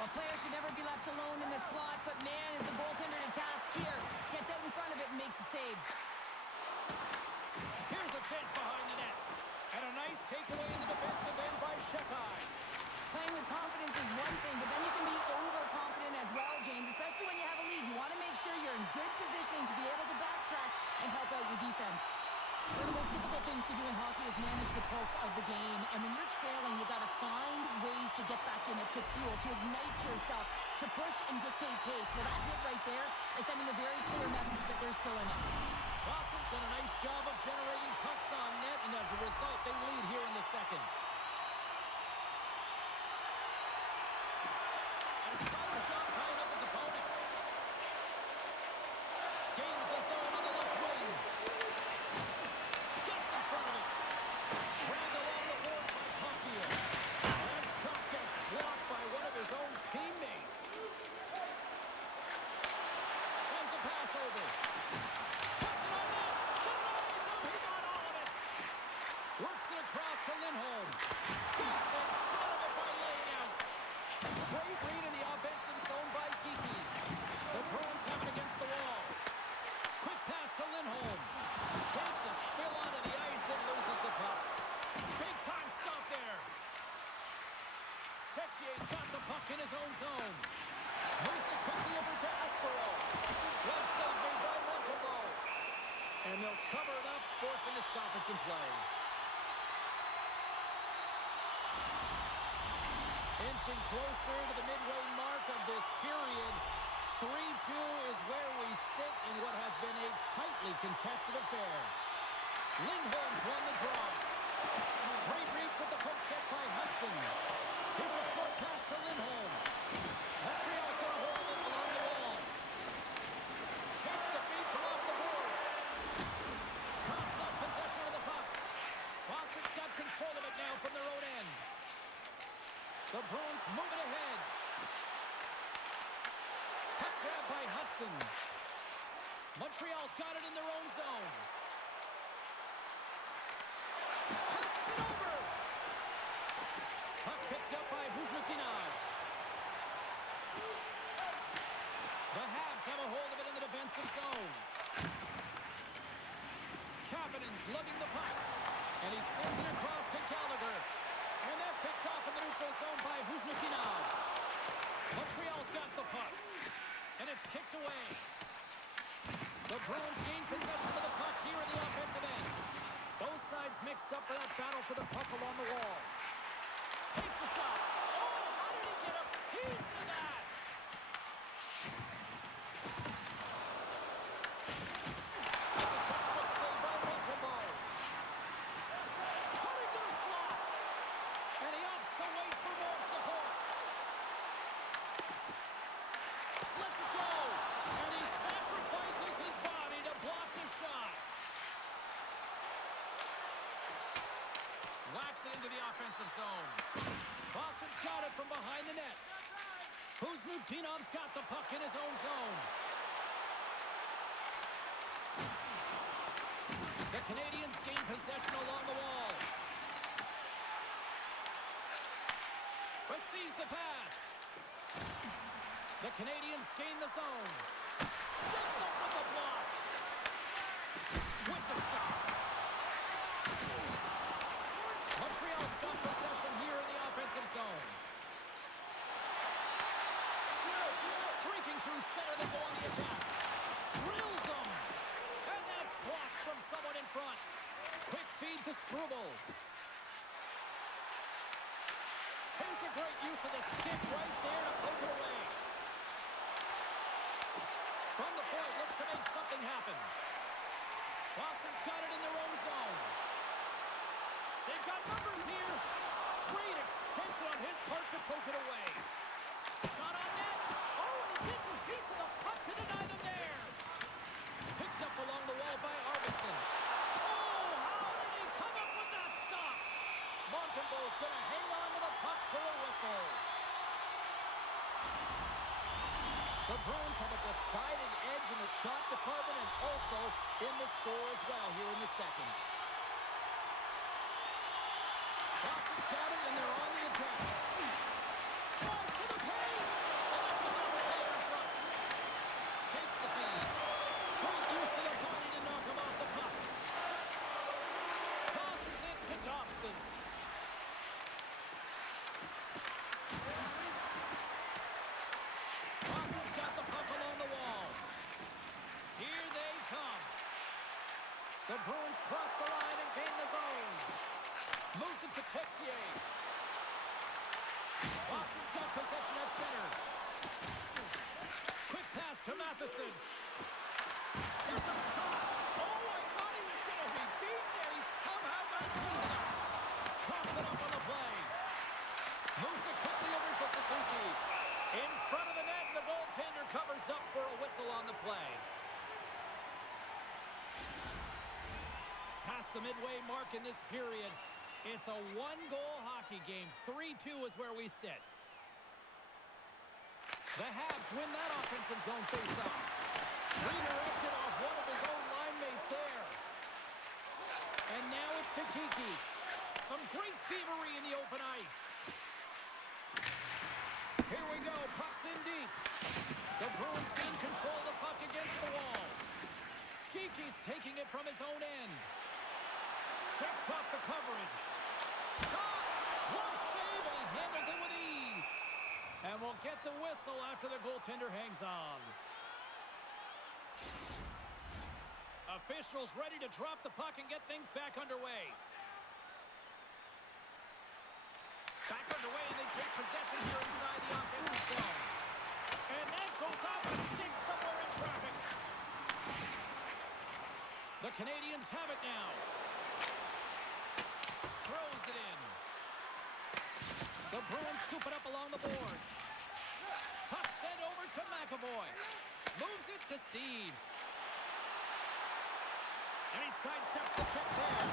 A player should never be left alone in the slot, but man, is the goaltender to task here. Gets out in front of it and makes the save. Here's a chance behind the net. And a nice takeaway in the defensive end by Shekai. Playing with confidence is one thing, but then you can be overconfident as well, James, especially when you have a lead. You want to make sure you're in good positioning to be able to backtrack and help out your defense. One of the most difficult things to do in hockey is manage the pulse of the game. And when you're trailing, you got to find ways to get back in it, to fuel, to ignite yourself, to push and dictate pace. Well, that hit right there is sending a very clear message that they're still in it. Boston's done a nice job of generating pucks on net, and as a result, they lead here in the second. And a solid job tying up his opponent. Gains the zone on the left wing. Gets in front of it. Grabbed along the board by Caulfield. That shot gets blocked by one of his own teammates. Sends a pass over. Puts it on net. Denies him. He got all of it. Works it across to Lindholm. Gets in front of it by laying out. Great read in the offensive zone by Kiki. The Bruins have it against the wall. Quick pass to Lindholm. Takes a spill onto the ice and loses the puck. Big time stop there. Texier's got the puck in his own zone. Moves it quickly over to Aspero. Left side made by Montembeault. And they'll cover it up, forcing a stoppage in play. Inching closer to the midway mark of this period. 3-2 is where we sit in what has been a tightly contested affair. Lindholm's won the draw. Great reach with the poke check by Hudson. Here's a short pass to Lindholm. Montreal's got a hold of it along the wall. Takes the feed from off the boards. Coughs up possession of the puck. Boston's got control of it now from their own end. The Bruins move it ahead. Puck grab by Hudson. Montreal's got it in their own zone. Passes it over. Puck picked up by Kuzmitinov. The Habs have a hold of it in the defensive zone. Kapanen's lugging the puck. And he sends it across to Gallagher. And that's picked off in the neutral zone by Kuzmitinov. Montreal's got the puck. And it's kicked away. The Bruins gain possession of the puck here in the offensive end. Both sides mixed up for that battle for the puck along the wall. Takes a shot. Oh, how did he get a piece of that? That's a textbook save by Montembeault. Cutting to the slot. And he opts to wait for more support. Lets it go. And he sacrifices his body to block the shot. Whacks it into the offensive zone. Boston's got it from behind the net. Kuzmitinov's got the puck in his own zone. The Canadiens gain possession along the wall. Receives the pass. The Canadiens gain the zone. Steps up with the block. With the stop. Montreal's got possession here in the offensive zone. Streaking through center, they go on the attack. Drills them. And that's blocked from someone in front. Quick feed to Struble. Here's a great use of the stick right there to poke it away. From the point, looks to make something happen. Boston's got it in their own zone. They've got numbers here. Great extension on his part to poke it away. Shot on net. Oh, and he gets a piece of the puck to deny them there. Picked up along the wall by Arvidsson. Oh, how did he come up with that stop? Montembeau's going to hang on to the puck for a whistle. The Bruins have a decided edge in the shot department and also in the score as well here in the second. Boston's got it, and they're on the attack. Drives to the paint! And that was on the player in front. Takes the feed. Great use of the body to knock him off the puck. Tosses it to Thompson. Boston's got the puck along the wall. Here they come. The Bruins cross the line and gain the zone. Moves it to Texier. Boston's got possession at center. Quick pass to Matheson. Here's a shot. Oh, I thought he was going to be beaten, and he somehow got a piece of it. Coughs it up on the play. Moves it quickly over to Suzuki. In front of the net, and the goaltender covers up for a whistle on the play. Past the midway mark in this period. It's a one-goal hockey game. 3-2 is where we sit. The Habs win that offensive zone face-off. Redirected off one of his own line mates there. And now it's to Kiki. Some great thievery in the open ice. Here we go. Puck's in deep. The Bruins gain control of the puck against the wall. Kiki's taking it from his own end. Shakes off the coverage. Shot! Close save, and he handles it with ease. And we'll get the whistle after the goaltender hangs on. Officials ready to drop the puck and get things back underway. Back underway, and they take possession here inside the offensive zone. And that goes off a stick somewhere in traffic. The Canadiens have it now. Throws it in. The Bruins scoop it up along the boards. Puck sent over to McAvoy. Moves it to Steves. And he sidesteps the check there.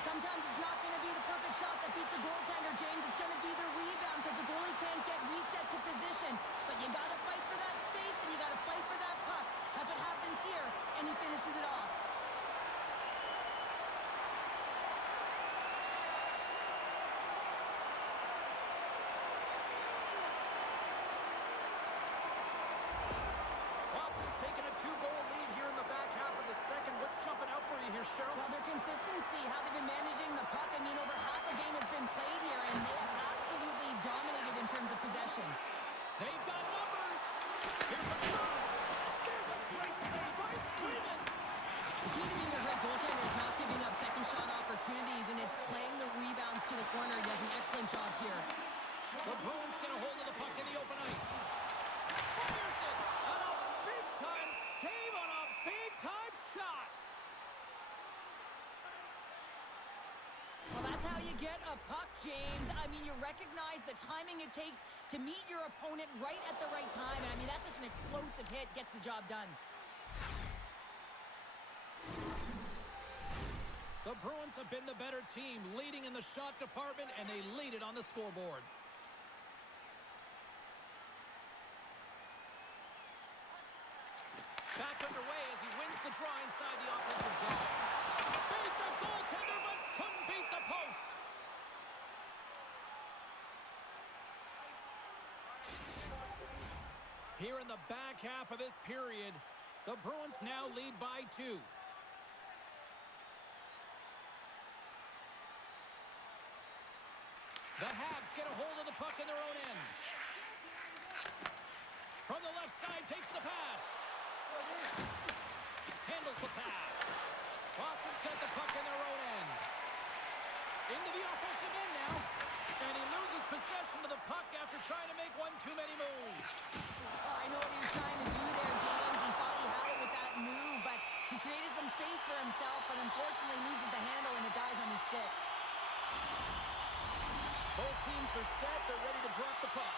Sometimes it's not going to be the perfect shot that beats a goaltender, James. It's going to be the rebound because the goalie can't get reset to position. But you got to fight for that space and you got to fight for that puck. That's what happens here, and he finishes it off. Boston's taken a 2-goal lead here in the back half of the second. What's jumping out for you here, Cheryl? Well, their consistency, how they've been managing the puck. I mean, over half a game has been played here, and they have absolutely dominated in terms of possession. They've got numbers. Here's a shot. There's a great save by Sweden. The key to being a great goaltender is not giving up second shot opportunities, and it's playing the rebounds to the corner. He does an excellent job here. The Bruins get a hold of the puck in the open ice. Fires it. And a big-time save on a big-time shot. Well, that's how you get a puck, James. I mean, you recognize the timing it takes to meet your opponent right at the right time. And I mean, that's just an explosive hit, gets the job done. The Bruins have been the better team, leading in the shot department, and they lead it on the scoreboard. Back underway as the draw inside the offensive zone. Beat the goaltender, but couldn't beat the post. Here in the back half of this period, the Bruins now lead by 2. The Habs get a hold of the puck in their own end. From the left side, takes the pass. Handles the pass. Boston's got the puck in their own end. Into the offensive end now. And he loses possession of the puck after trying to make one too many moves. Oh, I know what he was trying to do there, James. He thought he had it with that move, but he created some space for himself, but unfortunately loses the handle and it dies on his stick. Both teams are set. They're ready to drop the puck.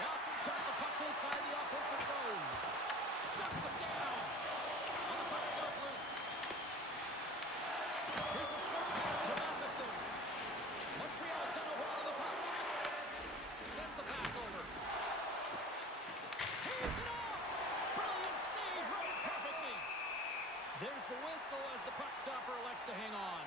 Boston's got the puck inside the offensive zone. Shuts him down. And the puck's not loose. Here's a short pass to Matheson. Montreal's got a hold of the puck. Sends the pass over. He's it off. Brilliant save, right perfectly. There's the whistle as the puck stopper elects to hang on.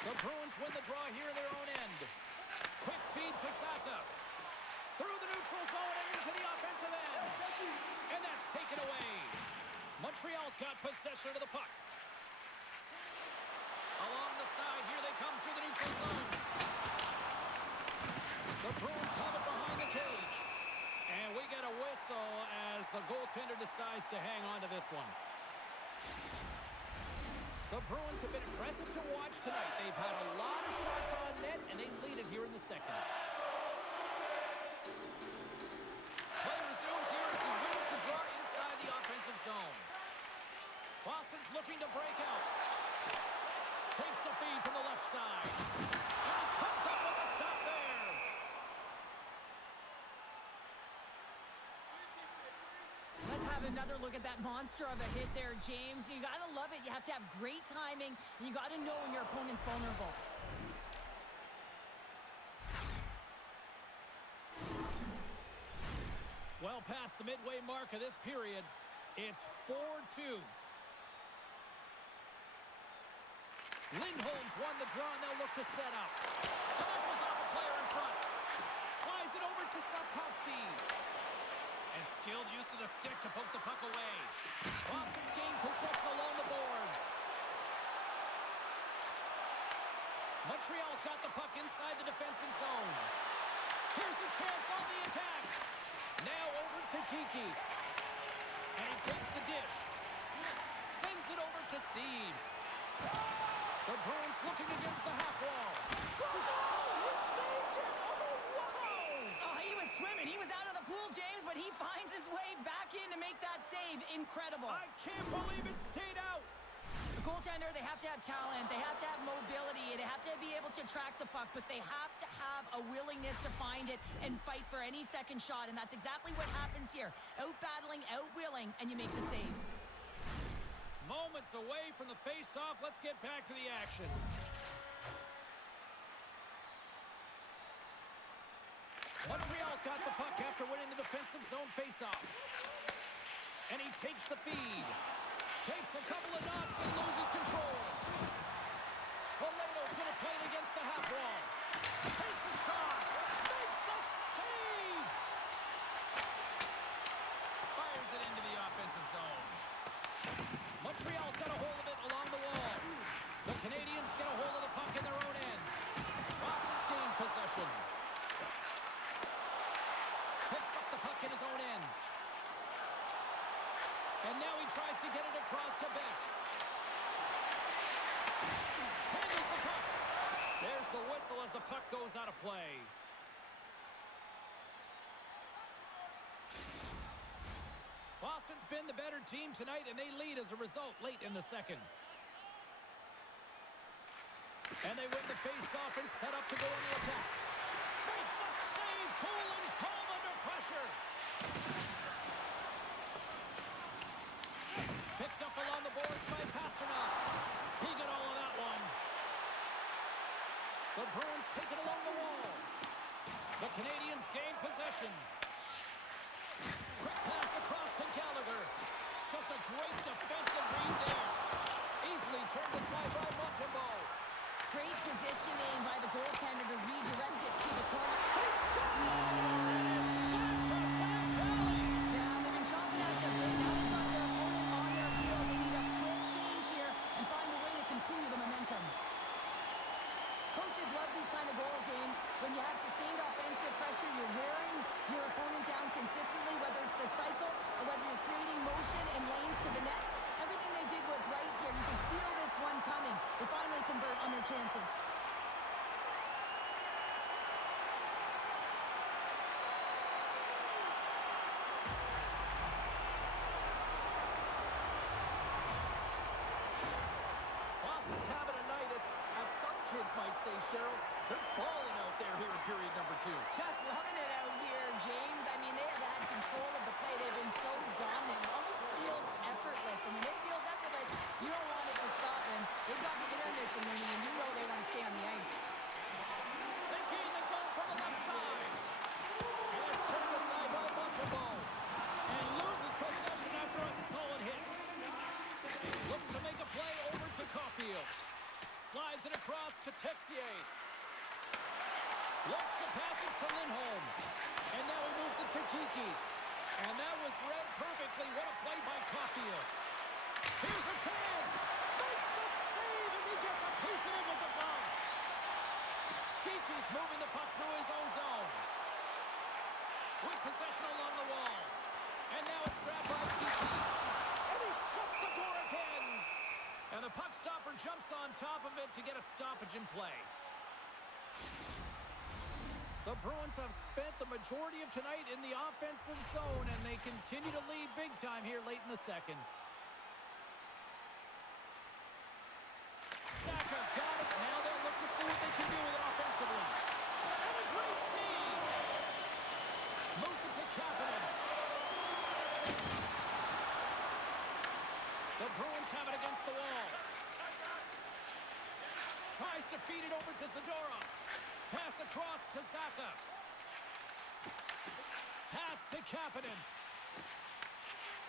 The Bruins win the draw here in their own end. Quick feed to Saka. Through the neutral zone and into the offensive end. And that's taken away. Montreal's got possession of the puck. Along the side, here they come through the neutral zone. The Bruins have it behind the cage. And we get a whistle as the goaltender decides to hang on to this one. The Bruins have been impressive to watch tonight. They've had a lot of shots on net, and they lead it here in the second. Play resumes here as he wins the draw inside the offensive zone. Boston's looking to break out. Takes the feed from the left side. And he comes up with a stop there. Let's have another look at that monster of a hit there, James. You got to love it. You have to have great timing, and you got to know when your opponent's vulnerable. Well past the midway mark of this period, it's 4-2. Lindholm's won the draw, and they'll look to set up. And that goes off a player in front. Slides it over to Slavkovsky. And skilled use of the stick to poke the puck away. Boston's gained possession along the boards. Montreal's got the puck inside the defensive zone. Here's a chance on the attack. Now over to Kiki. And he takes the dish. Sends it over to Steves. The Bruins looking against the half wall. Score! Oh, he saved it! Oh, wow! Oh, he was swimming. He was out of the pool, James, but he finds his way back in to make that save. Incredible. I can't believe it stayed out. The goaltender, they have to have talent. They have to have mobility. They have to be able to track the puck, but they have to have a willingness to find it and fight for any second shot, and that's exactly what happens here. Out-battling, out-willing, and you make the save. Moments away from the face-off. Let's get back to the action. Montreal's got the puck after winning the defensive zone face-off. And he takes the feed. Takes a couple of knocks and loses control. Valeto's going to play it against the half wall. Takes a shot. Makes the save. Fires it into the offensive zone. Montreal's got a hold of it along the wall. The Canadiens get a hold of the puck in their own end. Boston's gained possession. Picks up the puck in his own end. And now he tries to get it across to Beck. Handles the puck. There's the whistle as the puck goes out of play. Boston's been the better team tonight, and they lead as a result late in the second. And they win the face-off and set up to go on the attack. Makes the save, cool and calm under pressure. The Canadiens gain possession. Quick pass across to Gallagher. Just a great defensive read there. Easily turned aside by Montembeau. Great positioning by the goaltender to redirect it to the corner. They stop! And it's back-to-back tallies. Now they've been chopping out their bit. Now they've got their opponent on their heel. They need a quick change here and find a way to continue the momentum. Coaches love these kind of goals, James. When you have sustained offensive pressure, you're wearing your opponent down consistently, whether it's the cycle or whether you're creating motion and lanes to the net. Everything they did was right here. You can feel this one coming. They finally convert on their chances. Boston's having a night, as some kids might say, Cheryl. They're balling out there here in period number 2. Just loving it out here, James. I mean, they have had control of the play. They've been so dominant. It almost feels effortless. And when it feels effortless, you don't want it to stop them. They've got the intermission moving, and you know they want to stay on the ice. They gain the zone from the left side. And it's turned aside by Montembeau. And loses possession after a solid hit. Looks to make a play over to Caulfield. Slides it across to Texier. Looks to pass it to Lindholm. And now he moves it to Kiki. And that was read perfectly. What a play by Caulfield. Here's a chance. Makes the save as he gets a piece of it with the glove. Kiki's moving the puck through his own zone. With possession along the wall. And now it's grabbed by Kiki. And he shuts the door again. And the puck stopper jumps on top of it to get a stoppage in play. The Bruins have spent the majority of tonight in the offensive zone, and they continue to lead big time here late in the second. Saka's got it. Now they'll look to see what they can do with it offensively. And a great save. Moves it to Kapanen. The Bruins have it against the wall. Tries to feed it over to Zadorov. Pass across to Saka. Pass to Kapanen.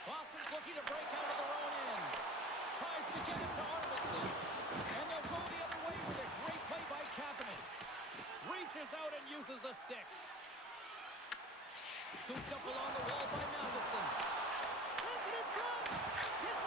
Boston's looking to break out of their own end. Tries to get it to Arvidsson. And they'll go the other way with a great play by Kapanen. Reaches out and uses the stick. Scooped up along the wall by Matheson. Sends it in front. It's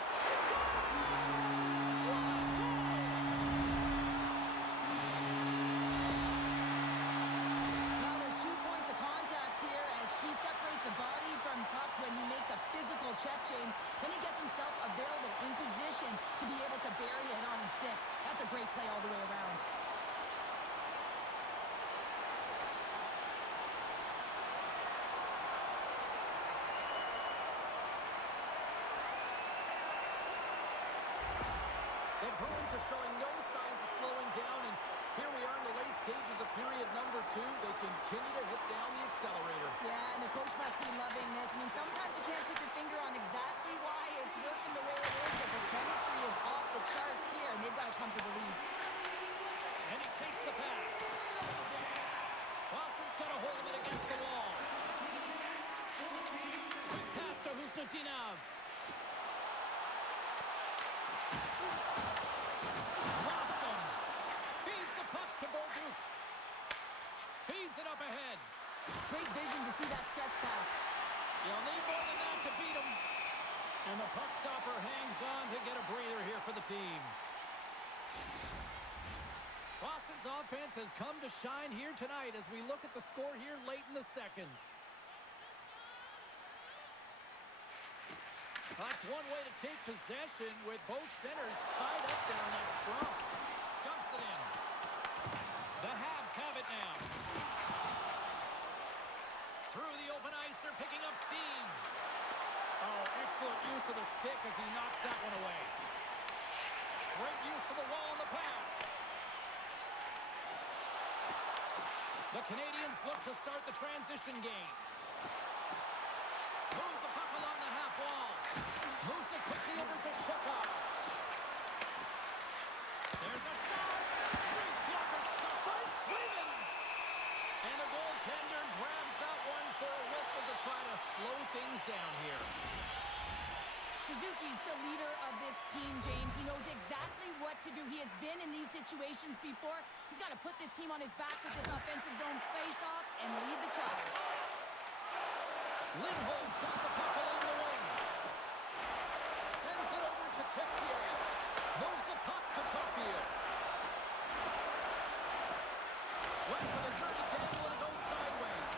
Now there's 2 points of contact here as he separates the body from puck when he makes a physical check, James. Then he gets himself available in position to be able to bury it on his stick. That's a great play all the way around. The Bruins are showing no signs of slowing down, and here we are in the late stages of period number 2. They continue to hit down the accelerator. Yeah, and the coach must be loving this. I mean, sometimes you can't put your finger on exactly why it's working the way it is, but the chemistry is off the charts here, and they've got a comfortable lead. And he takes the pass. Boston's got a hold of it against the wall. Quick pass to Husnutinov. Locks him. Feeds the puck to Bolduc. Feeds it up ahead. Great vision to see that stretch pass. You'll need more than that to beat him. And the puck stopper hangs on to get a breather here for the team. Boston's offense has come to shine here tonight as we look at the score here late in the second. That's one way to take possession with both centers tied up there in that scrum. Dumps it in. The Habs have it now. Through the open ice, they're picking up steam. Oh, excellent use of the stick as he knocks that one away. Great use of the wall on the pass. The Canadiens look to start the transition game. Moves the puck along the half wall. Moves it quickly over to Shattuck. There's a shot. Great blocker stop by Sweden. And a goal Goaltender grabs that one for a whistle to try to slow things down here. Suzuki's the leader of this team, James. He knows exactly what to do. He has been in these situations before. He's got to put this team on his back with this offensive zone face-off and lead the charge. Lindholm's got the puck along the wing. Sends it over to Texier. Moves the puck to Caulfield. Went for the dirty dangle and it goes sideways.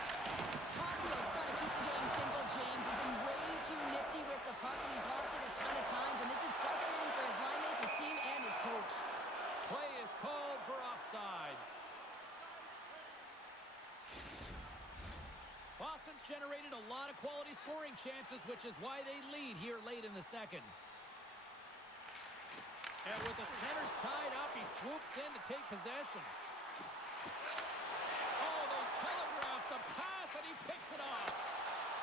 Caulfield's got to keep the game simple, James. He's been way too nifty with the puck, and he's lost it a ton of times, and this is frustrating for his line mates, his team, and his coach. Play is called for offside. Boston's generated a lot of quality scoring chances, which is why they lead here late in the second. And with the centers tied up, he swoops in to take possession. Oh, they telegraphed the pass, and he picks it off.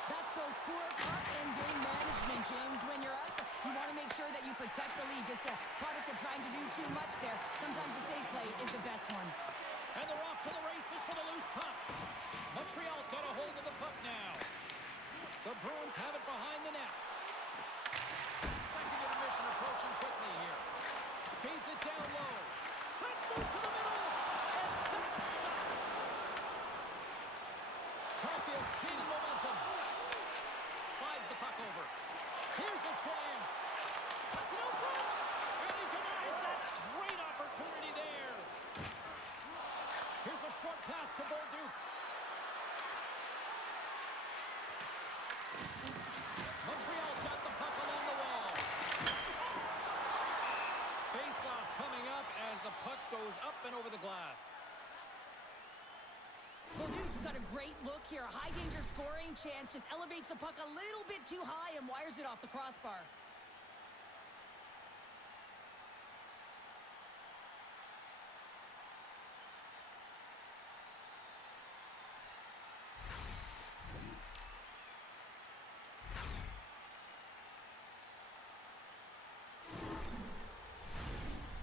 That's both poor puck and game management, James. When you're up, you want to make sure that you protect the lead. Just a product of trying to do too much there. Sometimes the safe play is the best one. And they're off to the races for the loose puck. Montreal's got a hold of the puck now. The Bruins have it behind the net. Second intermission approaching quickly here. Feeds it down low. Let's move to the middle. And that's stopped. Caulfield's gaining momentum. Slides the puck over. Here's a chance. Sets it out front. And he denies that great opportunity there. Here's a short pass to Bolduc. Montreal's got the puck along the wall. Face-off coming up as the puck goes up and over the glass. Bolduc's got a great look here. A high-danger scoring chance. Just elevates the puck a little bit too high and wires it off the crossbar.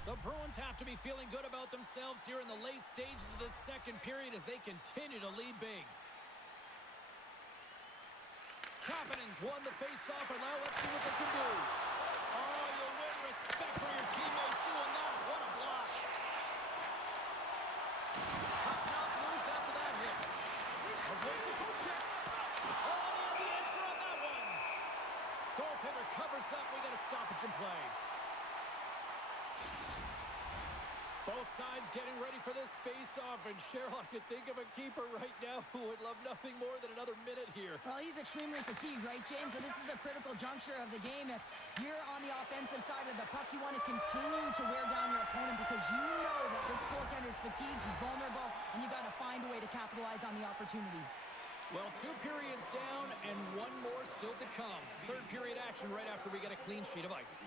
The Bruins have to be feeling good about themselves here in the late stages of this second period as they continue to lead big. Kapanen's won the face-off, and now let's see what they can do. Oh, you'll win respect for your teammates doing that. What a block. Puck knocked loose after that hit. Avoids the poke check. Oh, the answer on that one. Goaltender covers up. We got a stoppage in play. Both sides getting ready for this face-off, and Cheryl, I could think of a keeper right now who would love nothing more than another minute here. Well, he's extremely fatigued, right, James? So this is a critical juncture of the game. If you're on the offensive side of the puck, you want to continue to wear down your opponent because you know that this goaltender is fatigued, he's vulnerable, and you got to find a way to capitalize on the opportunity. Well, 2 periods down and 1 more still to come. Third period action right after we get a clean sheet of ice.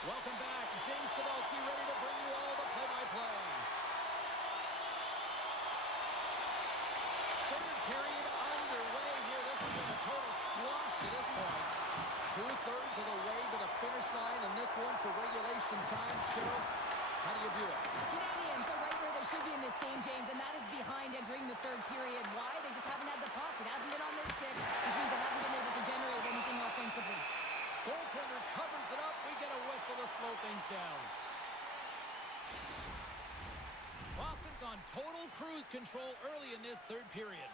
Welcome back. James Cybulski ready to bring you all the play-by-play. Third period underway here. This has been a total squash to this point. 2/3 of the way to the finish line, and this one for regulation time. Cheryl, how do you view it? The Canadiens are right where they should be in this game, James, and that is behind entering the third period. Why? They just haven't had the puck. It hasn't been on their stick, which means they haven't been able to generate anything offensively. Goaltender covers it up. We get a whistle to slow things down. Boston's on total cruise control early in this third period.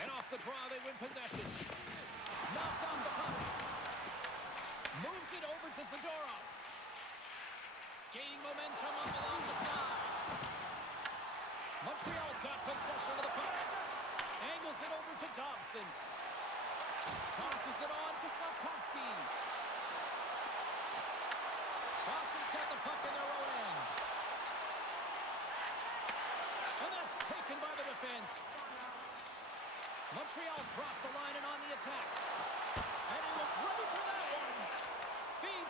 And off the draw, they win possession. Knocked off the puck. Moves it over to Zadorov. Gaining momentum up along the side. Montreal's got possession of the puck. Angles it over to Dobson. Tosses it on to Slafkovsky. Boston's got the puck in their own end. And that's taken by the defense. Montreal's crossed the line and on the attack. And he was ready for that one. Feeds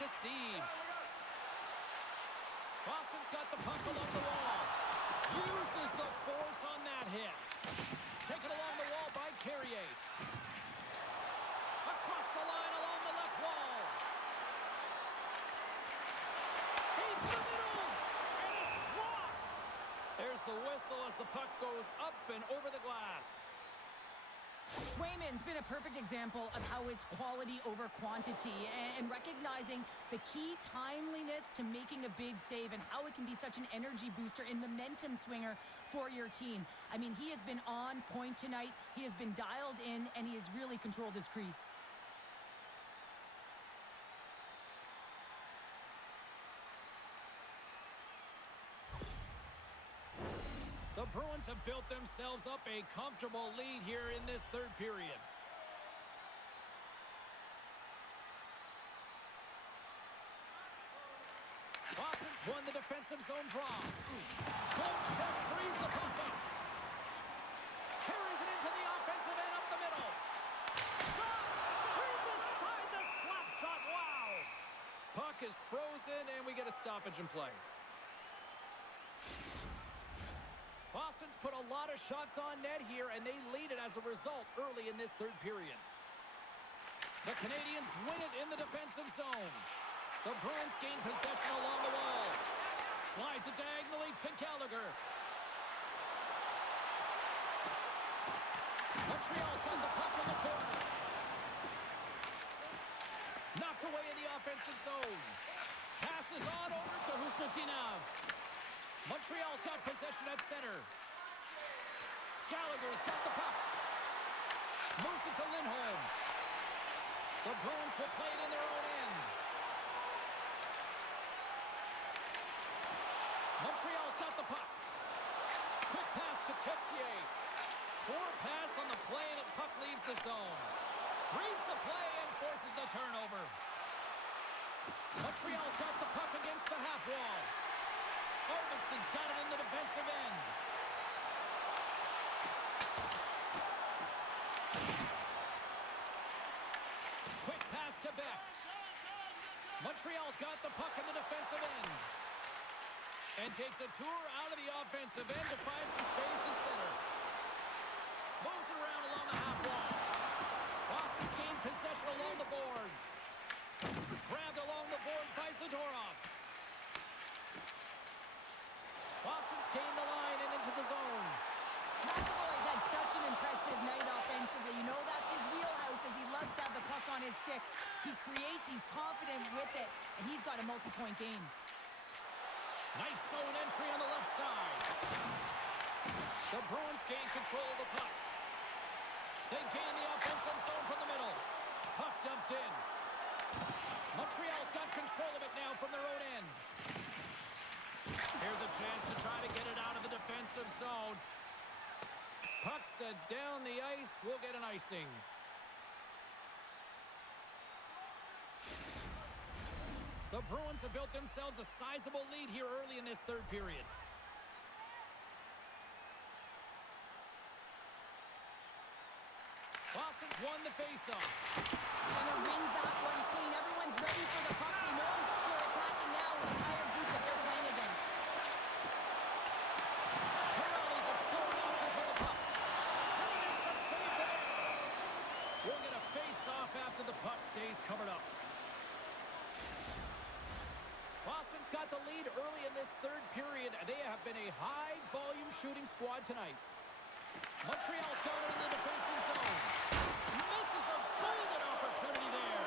to Steves. Boston's got the puck along the wall. Uses the force on that hit. Taken along the wall by Carrier. Across the line along the left wall. Into the middle. And it's blocked. There's the whistle as the puck goes up and over the glass. Swayman's been a perfect example of how it's quality over quantity and recognizing the key timeliness to making a big save and how it can be such an energy booster and momentum swinger for your team. I mean, he has been on point tonight. He has been dialed in, and he has really controlled his crease. The Bruins have built themselves up a comfortable lead here in this third period. Boston's won the defensive zone draw. Kolchak frees the puck up. Carries it into the offensive end up the middle. Shot! Turns aside the slap shot. Wow! Puck is frozen, and we get a stoppage in play. Boston's put a lot of shots on net here, and they lead it as a result early in this third period. The Canadiens win it in the defensive zone. The Bruins gain possession along the wall. Slides it diagonally to Gallagher. Montreal's got the puck in the corner. Knocked away in the offensive zone. Passes on over to Husnutinov. Montreal's got possession at center. Gallagher's got the puck. Moves it to Lindholm. The Bruins will play it in their own end. Montreal's got the puck. Quick pass to Texier. Poor pass on the play, and the puck leaves the zone. Reads the play and forces the turnover. Montreal's got the puck against the half wall. Arvidsson's got it in the defensive end. Quick pass to Beck. Montreal's got the puck in the defensive end. And takes a tour out of the offensive end to find some space at center. Moves it around along the half wall. Boston's gained possession along the boards. Grabbed along the boards by Zadorov. Boston's gained the line and into the zone. McAvoy's had such an impressive night offensively. You know that's his wheelhouse as he loves to have the puck on his stick. He creates, he's confident with it, and he's got a multi-point game. Nice zone entry on the left side. The Bruins gain control of the puck. They gain the offensive zone from the middle. Puck dumped in. Montreal's got control of it now from their own end. Here's a chance to try to get it out of the defensive zone. Puck set down the ice. We'll get an icing. The Bruins have built themselves a sizable lead here early in this third period. Boston's won the faceoff. Center wins that one clean. Everyone's ready for the puck. They know they're attacking now with the entire group that they're playing against. Corrales exploring options with the puck. And he makes a save there. We'll get a face-off after the puck stays covered up. Boston's got the lead early in this third period. They have been a high-volume shooting squad tonight. Montreal's got it in the defensive zone. Misses a golden opportunity there.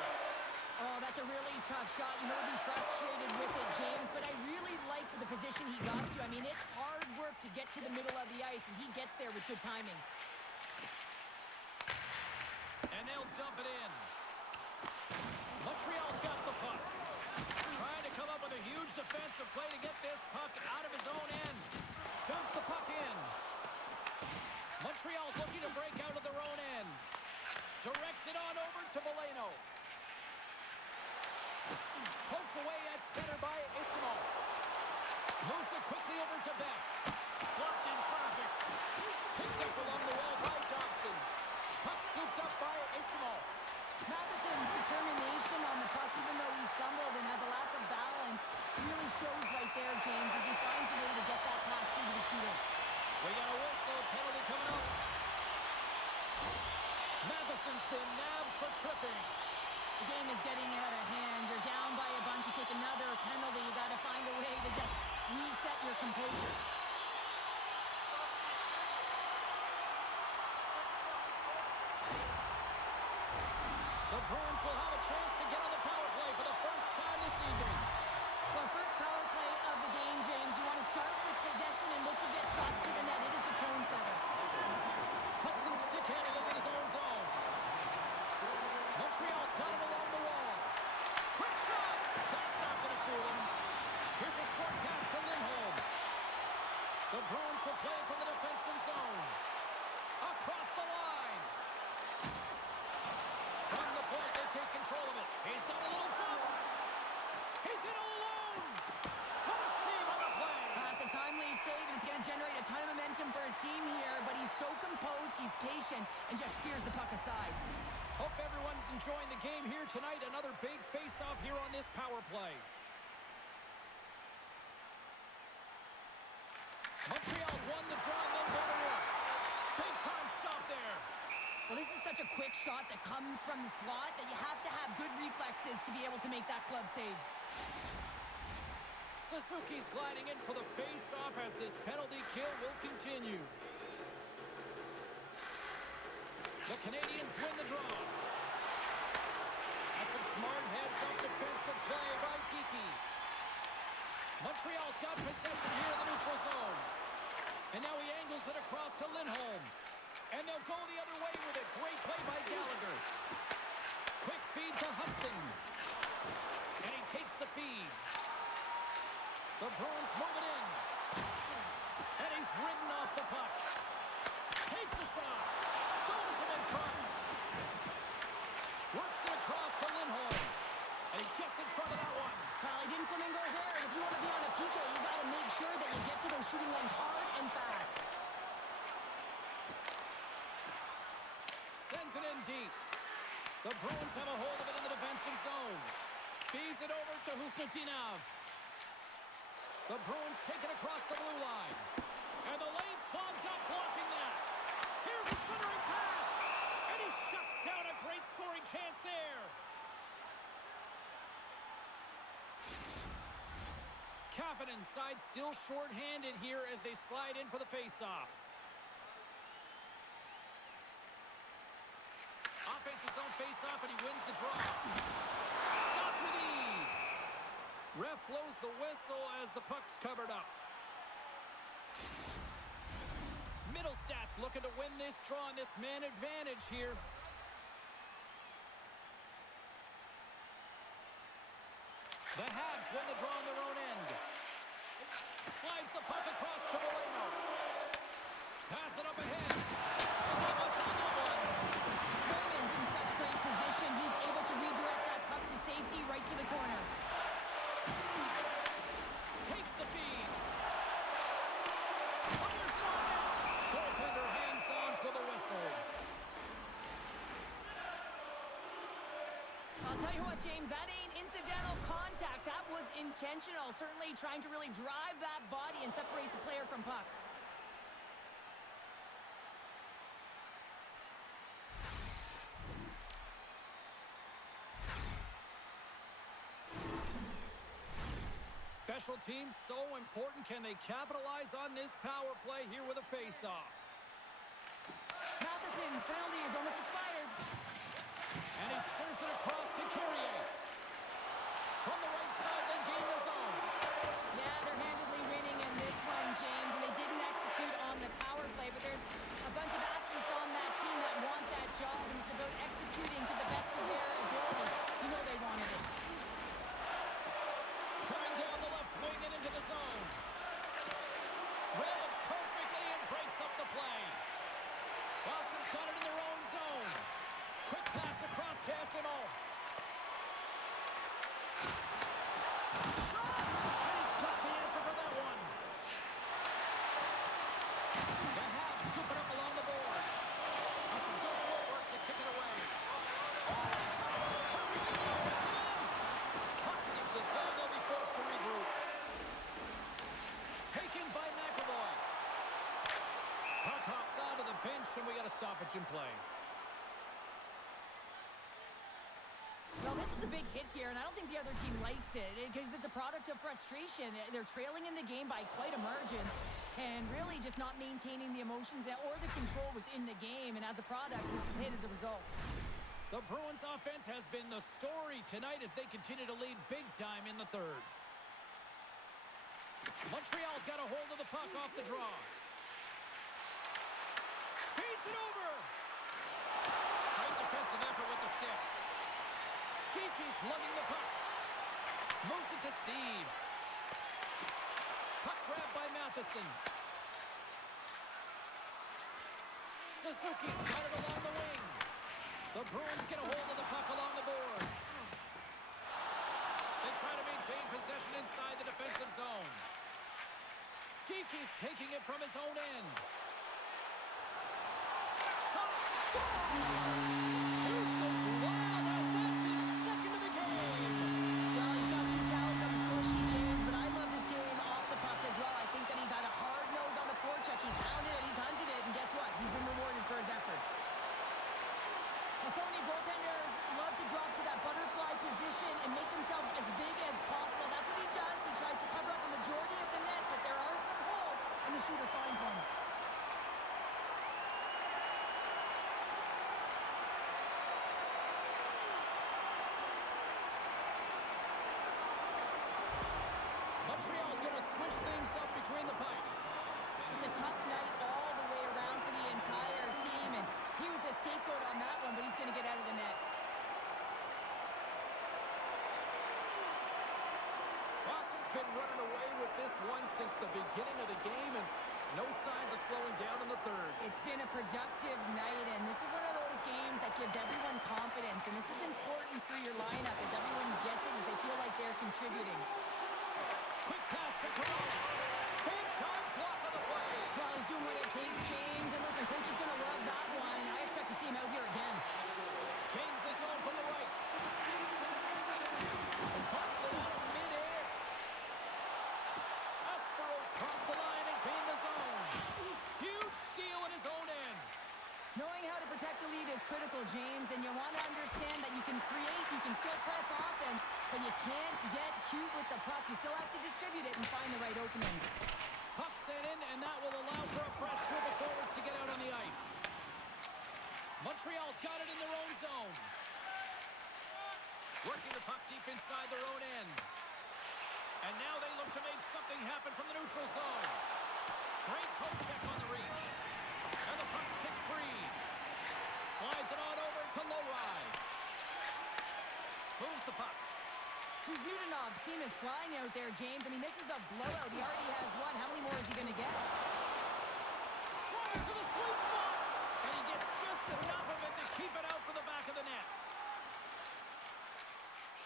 Oh, that's a really tough shot. You know, he'll be frustrated with it, James, but I really like the position he got to. I mean, it's hard work to get to the middle of the ice, and he gets there with good timing. And they'll dump it in. Montreal's got the puck. Trying to come up with a huge defensive play to get this puck out of his own end. Dumps the puck in. Montreal's looking to break out of their own end. Directs it on over to Valeno. Poked away at center by Isimo. Moves it quickly over to Beck. Blocked in traffic. Picked up along the wall by Dobson. Puck scooped up by Isimo. Matheson's determination on the puck, even though he stumbled and Really shows right there, James, as he finds a way to get that pass through to the shooter. We got a whistle. Penalty coming up. Matheson's been nabbed for tripping. The game is getting out of hand. You're down by a bunch. You take another penalty. You got to find a way to just reset your composure. The Bruins will have a chance to get on the power play for the first time this evening. Well, first power play of the game, James. You want to start with possession and look to get shots to the net. It is the tone setter. Hudson stick handling in his own zone. Montreal's got it along the wall. Quick shot! That's not going to fool him. Here's a short pass to Lindholm. The Bruins will play from the defensive zone. Across the line. From the point, they take control of it. He's got a little jump. He's in all alone. What a save on the play. It's a timely save, and it's going to generate a ton of momentum for his team here, but he's so composed, he's patient, and just steers the puck aside. Hope everyone's enjoying the game here tonight. Another big face-off here on this power play. Montreal's won the draw, and they'll go to work. Big time stop there. Well, this is such a quick shot that comes from the slot that you have to have good reflexes to be able to make that glove save. Suzuki's gliding in for the face-off as this penalty kill will continue. The Canadiens win the draw. That's some smart heads-up defensive play by Geeky. Montreal's got possession here in the neutral zone. And now he angles it across to Lindholm. And they'll go the other way with it. Great play by Gallagher. Quick feed to Hudson. And he takes the feed. The Bruins move it in. And he's ridden off the puck. Takes a shot. Stones him in front. Works it across to Lindholm. And he gets in front of that one. Well, he didn't flamingo there. If you want to be on a PK, you got to make sure that you get to those shooting lanes hard and fast. Sends it in deep. The Bruins have a hold of it in the defensive zone. Feeds it over to Husnutinov. The Bruins take it across the blue line. And the lane's clogged up, blocking that. Here's a centering pass. And he shuts down a great scoring chance there. Kapanen side still short-handed here as they slide in for the face-off. Offensive zone face-off, and he wins the draw. Stopped with ease. Ref blows the whistle as the puck's covered up. Middlestats looking to win this draw and this man advantage here. The Habs win the draw on their own end. Slides the puck across to Moreno. Pass it up ahead. Not much on that one. Swayman's in such great position. He's able to redirect that puck to safety right to the corner. Takes the feed. Fires it on net. Goaltender hangs on for the whistle. I'll tell you what, James, that ain't incidental contact. That was intentional. Certainly trying to really drive that body and separate the player from puck. Special teams so important. Can they capitalize on this power play here with a face-off? Matheson's penalty is almost expired. And he serves it across to Carrier. From the right side, they gain the zone. Yeah, they're handedly winning in this one, James, and they didn't execute on the power play, but there's a bunch of athletes on that team that want that job, and it's about executing to the best of their ability. You know they wanted it. Coming down the left wing and into the zone. Read it perfectly and breaks up the play. Boston's got it in their own zone. Quick pass across to SMO. Shot! And he's got the answer for that one. The Habs scoop it up along pinch, and we got a stoppage in play. Well, this is a big hit here, and I don't think the other team likes it because it's a product of frustration. They're trailing in the game by quite a margin and really just not maintaining the emotions or the control within the game, and as a product, this is hit as a result. The Bruins offense has been the story tonight as they continue to lead big time in the third. Montreal's got a hold of the puck off the draw. Feeds it over. Great defensive effort with the stick. Kiki's lugging the puck. Moves it to Steves. Puck grab by Matheson. Suzuki's got it along the wing. The Bruins get a hold of the puck along the boards. They try to maintain possession inside the defensive zone. Kiki's taking it from his own end. Shot! Scores! Deuces wild as that's his second of the game. Well, he's got 2 tallies on the score sheet, James, but I love this game off the puck as well. I think that he's had a hard nose on the forecheck. He's hounded it, he's hunted it, and guess what? He's been rewarded for his efforts. Well, so many goaltenders love to drop to that butterfly position and make themselves as big as possible. That's what he does. He tries to cover up the majority of the net, but there are some holes, and the shooter finds one. Montreal's going to switch things up between the pipes. It's a tough night all the way around for the entire team, and he was the scapegoat on that one, but he's going to get out of the net. Boston's been running away with this one since the beginning of the game, and no signs of slowing down in the third. It's been a productive night, and this is one of those games that gives everyone confidence, and this is important for your lineup as everyone gets it, as they feel like they're contributing. Quick pass to Corona. Big time block on the play. Well, he's doing what it takes, James, and listen, coach is going to love that one. I expect to see him out here again. Gains the zone from the right. And bunts it out of midair. Asperos crossed the line and gained the zone. Huge steal in his own end. Knowing how to protect a lead is critical, James, and you want to understand that you can create, you can still press offense, but you can't get cute with the puck. You still have to distribute it and find the right openings. Puck sent in, and that will allow for a fresh group of forwards to get out on the ice. Montreal's got it in their own zone. Working the puck deep inside their own end. And now they look to make something happen from the neutral zone. Great poke check on the reach. And the puck's kicked free. Slides it on over to Lowride. Moves the puck. Kuzminonov's team is flying out there, James. I mean, this is a blowout. He already has one. How many more is he going to get? Drives to the sweet spot. And he gets just enough of it to keep it out for the back of the net.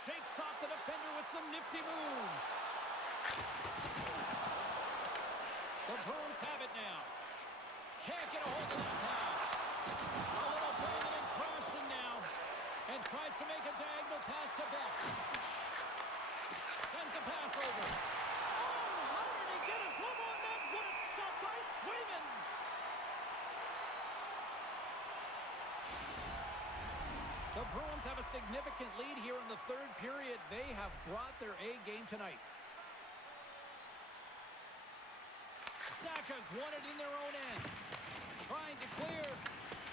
Shakes off the defender with some nifty moves. The Bruins have it now. Can't get a hold of that pass. A little banging and crashing now. And tries to make a diagonal pass to Beck. Sends a pass over. Oh, how did he get a glove on that? What a stop by Swayman. The Bruins have a significant lead here in the third period. They have brought their A game tonight. Saka's won it in their own end. Trying to clear.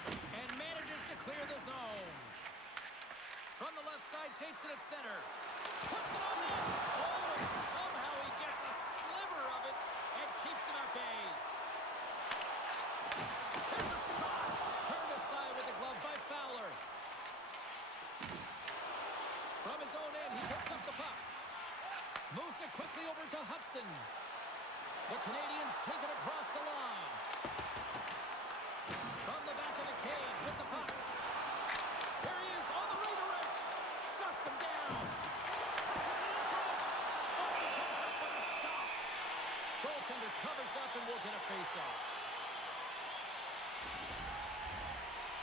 And manages to clear the zone. From the left side, takes it at center. Puts it on net. Oh, and somehow he gets a sliver of it and keeps him at bay. There's a shot. Turned aside with the glove by Fowler. From his own end, he picks up the puck. Moves it quickly over to Hudson. The Canadiens take it across the line. From the back of the cage with the puck. There he is on the redirect. Shuts him down. Passes it in front. Oh, he comes up with a stop. Goaltender covers up and will get a face-off.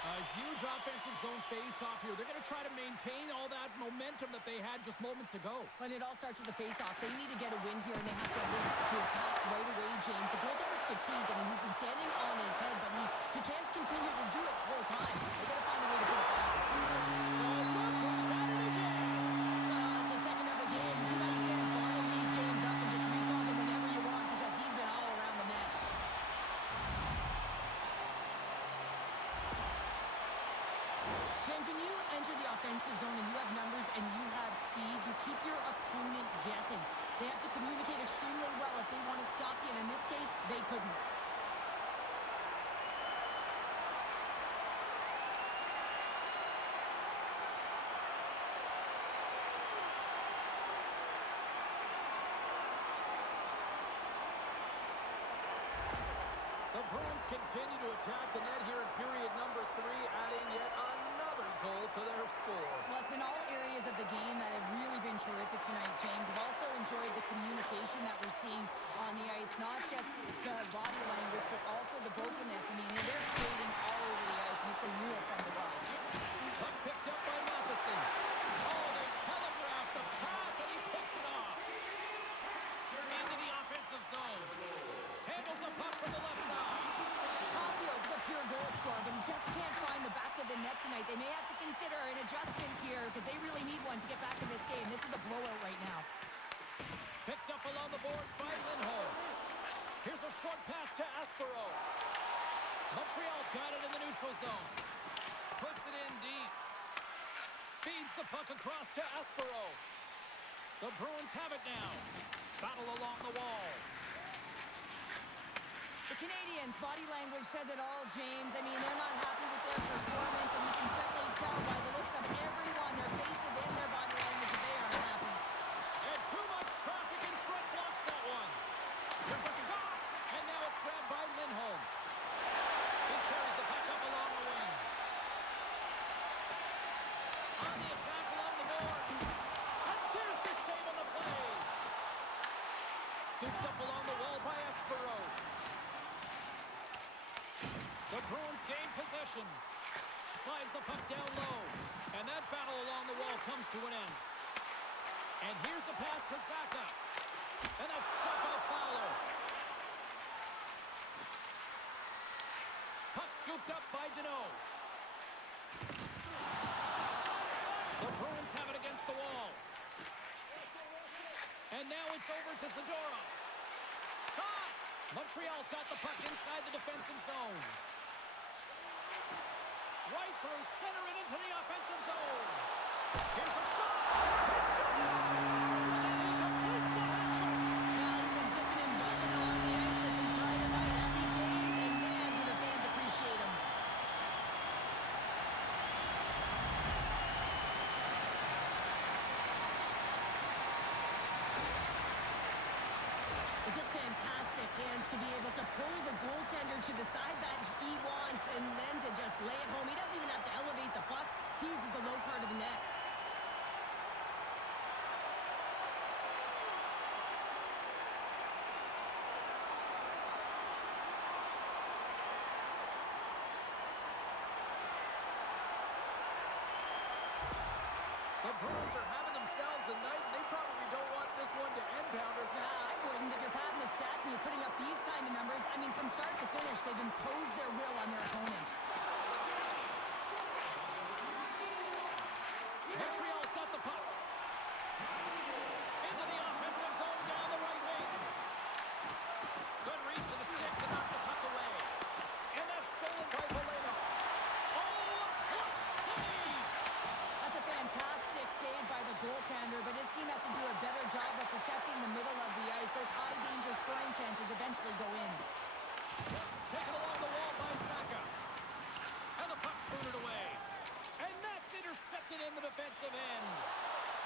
A huge offensive zone face-off here. They're going to try to maintain all that momentum that they had just moments ago. But it all starts with the face-off. They need to get a win here, and they have to win to attack right away, James. The goaltender's fatigued. I mean, he's been standing on his head, but he can't enter the offensive zone and you have numbers and you have speed, you keep your opponent guessing. They have to communicate extremely well if they want to stop you, and in this case, they couldn't. The Bruins continue to attack the net here in period number 3, adding yet another goal to their score. Well, it's been all areas of the game that have really been terrific tonight, James. I've also enjoyed the communication that we're seeing on the ice, not just the body language, but also the brokenness. I mean, they're creating all over the ice, and it's been real fun to watch. Puck picked up by Matheson. Oh, they telegraph the pass, and he picks it off. Into the offensive zone. Handles the puck from the left side. Caulfield's a pure goal scorer, but he just can't find the back of the net tonight. They may have to consider an adjustment here because they really need one to get back in this game. This is a blowout right now. Picked up along the boards by Lindholm. Here's a short pass to Aspero. Montreal's got it in the neutral zone. Puts it in deep. Feeds the puck across to Aspero. The Bruins have it now. Battle along the wall. The Canadiens' body language says it all, James. I mean, they're not happy with their performance, and you can certainly tell by the looks of everyone, their faces and their body language, that they aren't happy. And too much traffic in front blocks that one. There's a shot, and now it's grabbed by Lindholm. He carries the puck up along the wing. On the attack along the boards. And there's the save on the play. Scooped up along the wall by Aspero. The Bruins gain possession. Slides the puck down low. And that battle along the wall comes to an end. And here's a pass to Zaka. And that's stopped by Fowler. Puck scooped up by Deneau. The Bruins have it against the wall. And now it's over to Zadorov. Shot! Montreal's got the puck inside the defensive zone. Right through center and into the offensive zone. Here's a shot. He scores! And he completes the hat trick. Well, he's been zipping and buzzing along the ice this entire night, hasn't he, James? And man, do the fans appreciate him. It's just fantastic hands to be able to pull the goaltender to the side that he wants and then to just lay it home. He doesn't even have to elevate the puck. He uses the low part of the net. The Bruins are having themselves a night, and they probably don't want this one to end, Pounder. Nah, I wouldn't. If you're padding the stats and you're putting up these kind of numbers, I mean, from start to finish, they've imposed their will on their opponent. Montreal's got the puck. Into the offensive zone down the right wing. Good reach to the stick to knock the puck away. And that's stolen by Valeno. Oh, a clutch save! That's a fantastic save by the goaltender, but his team has to do a better job of protecting the middle of the ice. Those high-danger scoring chances eventually go in. Taken along the wall by Saka. And the puck's booted away. And that's intercepted in the defensive end.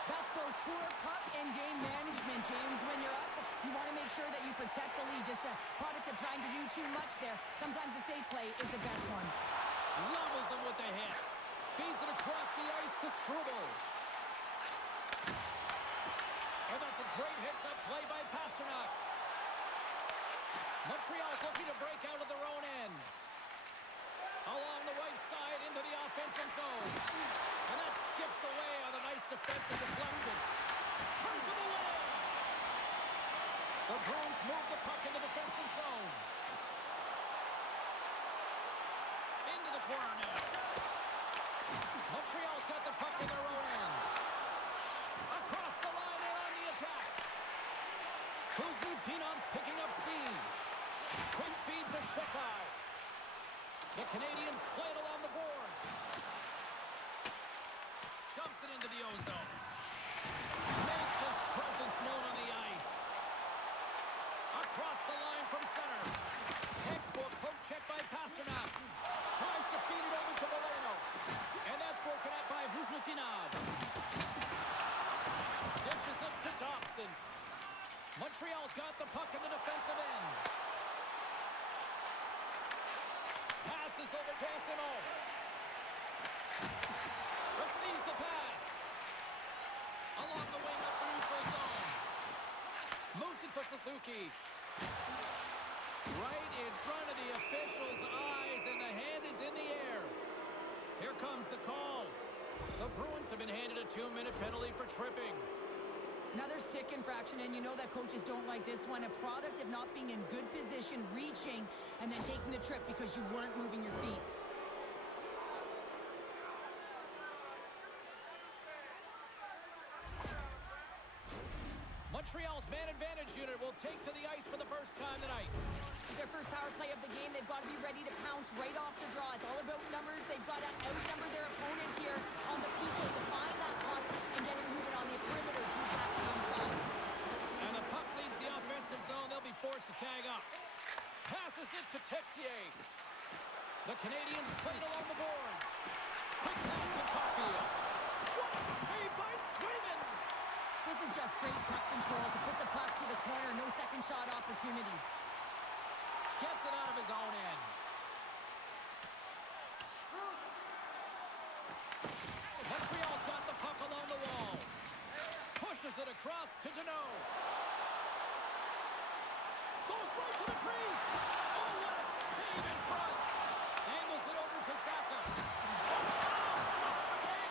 That's both poor puck and game management, James. When you're up, you want to make sure that you protect the lead. Just a product of trying to do too much there. Sometimes the safe play is the best one. Levels him with the hit. Feeds it across the ice to Struble. And that's a great hits-up play by Pasternak. Montreal's looking to break out of their own end. Along the right side into the offensive zone. And that skips away on a nice defensive deflection. Turns him away. The Bruins move the puck in the defensive zone. Into the corner now. Montreal's got the puck in their own end. Across the line and on the attack. Kuzmutinov's picking up steam. Quick feed to Shekow. The Canadiens play it along the boards. Dumps it into the ozone. Makes his presence known on the ice. Across the line from center. Textbook poke check by Pasternak. Tries to feed it over to Moreno. And that's broken up by Huzlutinov. Dishes it to Thompson. Montreal's got the puck in the defensive end. Passes over to Esimo. Receives the pass. Along the wing up the neutral zone. Moves it to Suzuki. Right in front of the official's eyes, and the hand is in the air. Here comes the call. The Bruins have been handed a 2-minute penalty for tripping. Another stick infraction, and you know that coaches don't like this one. A product of not being in good position, reaching, and then taking the trip because you weren't moving your feet. Montreal's man advantage unit will take to the ice for the first time tonight. Their first power play of the game, they've got to be ready to pounce right off the draw. It's all about numbers. They've got to outnumber their opponent here on the PK to find that puck and get it moving on the perimeter to attack the inside. And the puck leaves the offensive zone. They'll be forced to tag up. Passes it to Texier. The Canadiens played along the boards. Quick pass to Caulfield. What a save by Swayman! This is just great puck control to put the puck to the corner. No second shot opportunity. Gets it out of his own end. Montreal's got the puck along the wall. Pushes it across to Deneau. Goes right to the crease. Oh, what a save in front. Angles it over to Saka. Oh, slips the wing.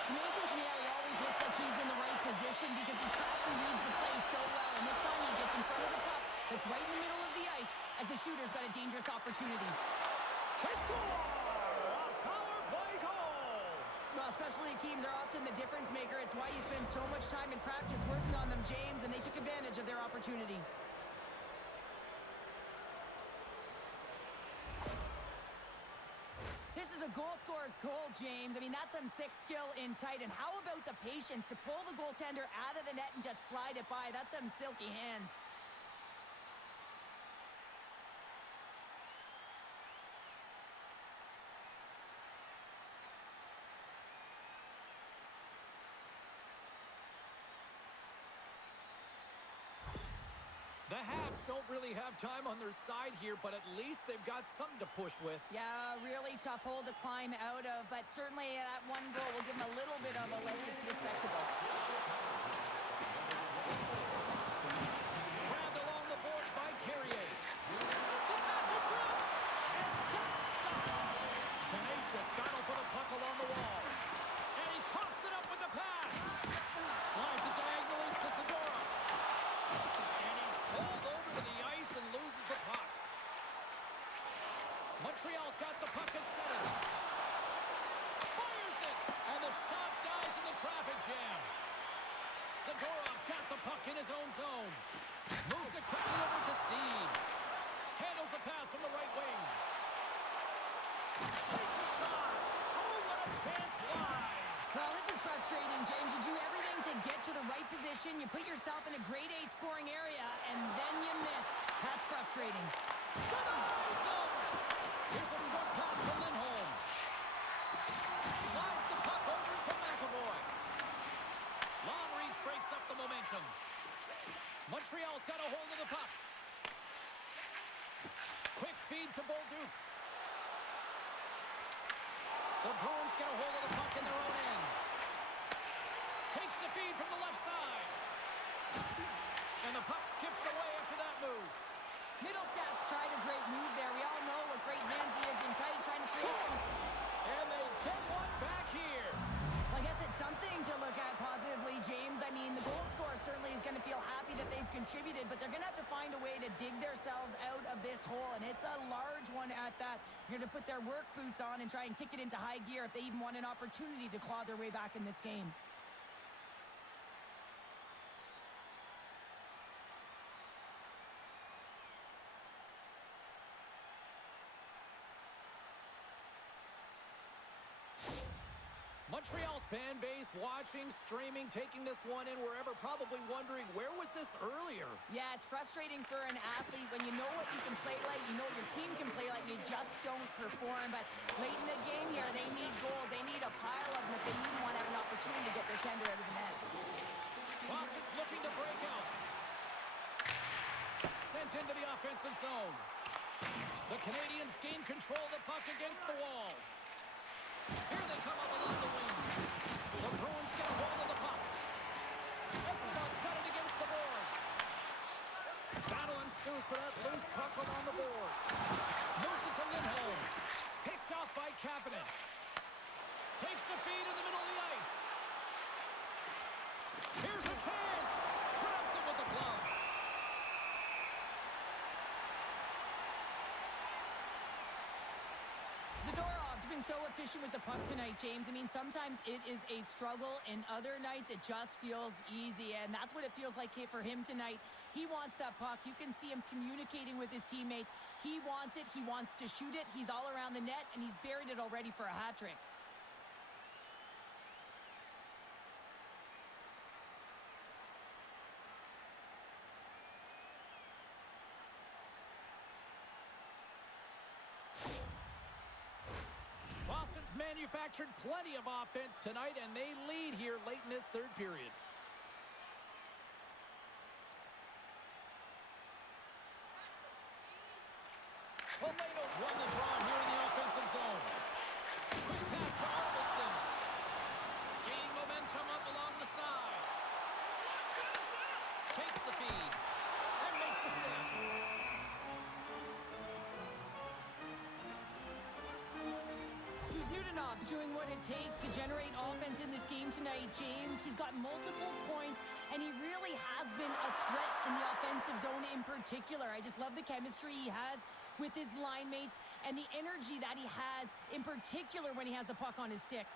It's amazing to me how he always looks like he's in the right position because he traps and reads the play so well. And this time he gets in front of the puck. It's right in the middle of the ice as the shooter's got a dangerous opportunity. They score! A power play goal! Well, specialty teams are often the difference maker. It's why you spend so much time in practice working on them, James, and they took advantage of their opportunity. This is a goal scorer's goal, James. I mean, that's some sick skill in tight. And how about the patience to pull the goaltender out of the net and just slide it by? That's some silky hands. The Habs don't really have time on their side here, but at least they've got something to push with. Yeah, really tough hole to climb out of, but certainly that one goal will give them a little bit of a lift. It's respectable. Grabbed along the boards by Carrier. Sends a massive front, and that's stopped. Tenacious battle for the puck along the wall. And he coughs it up with the pass. Slides it diagonally to Segura. And he's pulled over to the ice and loses the puck. Montreal's got the puck at center. Fires it, and the shot dies in the traffic jam. Zagorov's got the puck in his own zone. Moves it quickly over to Steves. Handles the pass from the right wing. Takes a shot. Oh, what a chance wide. Well, this is frustrating, James. You do everything to get to the right position. You put yourself in a grade A scoring area, and then you miss. That's frustrating. Denies him. Here's a short pass to Lindholm. Slides the puck over to McAvoy. Long reach breaks up the momentum. Montreal's got a hold of the puck. Quick feed to Bolduc. The Bruins get a hold of the puck in their own end. Takes the feed from the left side. And the puck skips away after that move. Middlestats tried a great move there. We all know what great hands he is in tight, trying to create some... And they get one back here. Well, I guess it's something to look at positively, James. I mean, the goal scorer certainly is going to feel happy that they've contributed, but they're going to have to find a way to dig themselves out of this hole, and it's a large one at that. They're going to put their work boots on and try and kick it into high gear if they even want an opportunity to claw their way back in this game. Montreal's fan base watching, streaming, taking this one in wherever, probably wondering, where was this earlier? Yeah, it's frustrating for an athlete when you know what you can play like, you know what your team can play like, you just don't perform. But late in the game here, they need goals. They need a pile of them if they even want to have an opportunity to get their tender out of the net. Boston's looking to break out. Sent into the offensive zone. The Canadiens gain control of the puck against the wall. Here they come up along the wing. The Bruins get a hold of the puck. Esteban's got it against the boards. Battle ensues for that loose puck along the boards. Moves it to Lindholm. Picked off by Kapanen. Takes the feed in the middle of the ice. Here's a chance. Grabs it with the glove. Zadorov's been so efficient with the puck tonight, James. I mean, sometimes it is a struggle, and other nights it just feels easy, and that's what it feels like for him tonight. He wants that puck. You can see him communicating with his teammates. He wants it. He wants to shoot it. He's all around the net, and he's buried it already for a hat trick. Boston's manufactured plenty of offense tonight, and they lead here late in this third period. Poleto's won the draw here in the offensive zone. Quick pass to Arvidsson. Gaining momentum up along the side. Takes the feed and makes the save. Nudanov's doing what it takes to generate offense in this game tonight, James. He's got multiple points, and he really has been a threat in the offensive zone in particular. I just love the chemistry he has with his line mates and the energy that he has in particular when he has the puck on his stick.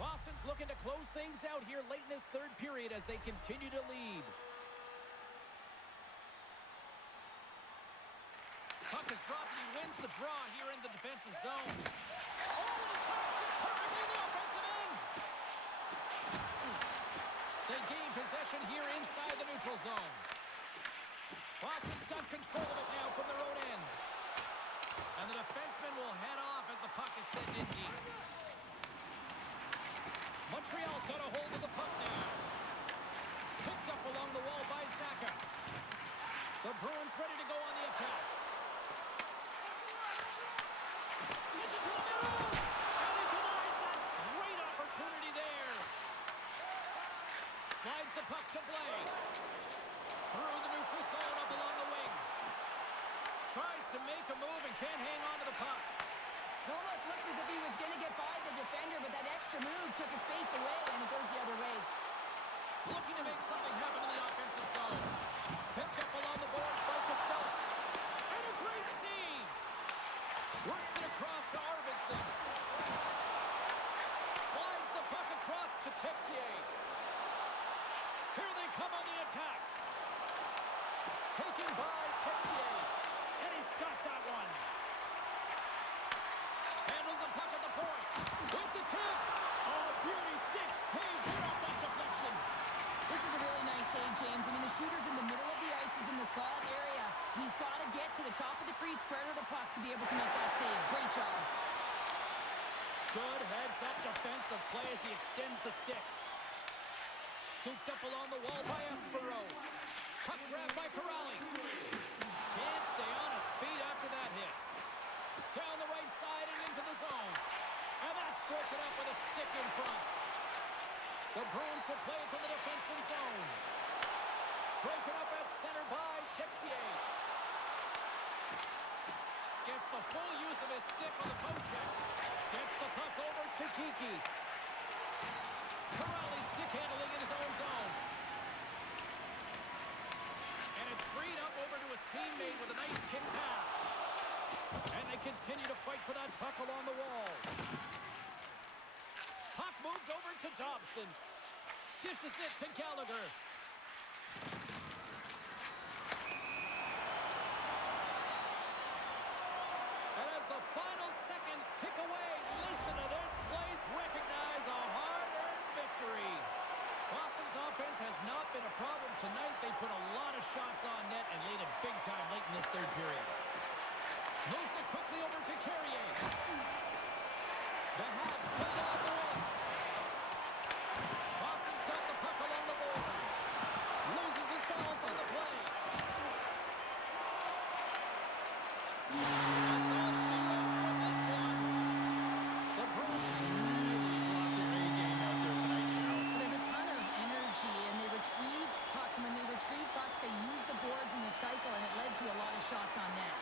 Boston's looking to close things out here late in this third period as they continue to lead. Puck is dropped and he wins the draw here in the defensive zone. Oh, he tracks it perfectly in the offensive end. They gain possession here inside the neutral zone. Boston's got control of it now from their own end. And the defenseman will head off as the puck is sent in deep. Montreal's got a hold of the puck now. Picked up along the wall by Zacha. The Bruins ready to go on the attack. Sends it to the middle! And he denies that great opportunity there. Slides the puck to Blake. Through the neutral zone up along the wing. Tries to make a move and can't hang on to the puck. It almost looked as if he was going to get by the defender, but that extra move took his space away, and it goes the other way. Looking to make something happen in the offensive zone. Picked up along the boards by Costello. And a great save. Works it across to Arvidsson. Slides the puck across to Texier. Here they come on the attack. Taken by Texier. And he's got that one. Handles the puck at the point. With the tip. Oh, beauty stick save here off that deflection. This is a really nice save, James. I mean, the shooter's in the middle of the ice. He's in the slot area. And he's got to get to the top of the crease, square to the puck to be able to make that save. Great job. Good heads-up defensive play as he extends the stick. Scooped up along the wall by Espero. Puck grabbed by Corrali. Can't stay on his feet after that hit. Down the right side and into the zone. And that's broken up with a stick in front. The Bruins will play it from the defensive zone. Broken up at center by Texier. Gets the full use of his stick on the poke check. Gets the puck over to Kiki. Corrali stick handling in his own zone. And it's freed up over to his teammate with a nice kick pass. And they continue to fight for that puck along the wall. Puck moved over to Dobson. Dishes it to Gallagher. And as the final seconds tick away, listen to this place recognize a hard-earned victory. Boston's offense has not been a problem tonight. They put a lot of shots on net and laid it big time late in this third period. Moves it quickly over to Carrier. The Habs play it on the wing. Boston's got the puck along the boards. Loses his balance on the play. That's all she wrote from this one. The Bruins really brought their A game out there tonight, Cheryl. There's a ton of energy, and they retrieved pucks. And when they retrieved pucks, they used the boards in the cycle, and it led to a lot of shots on net.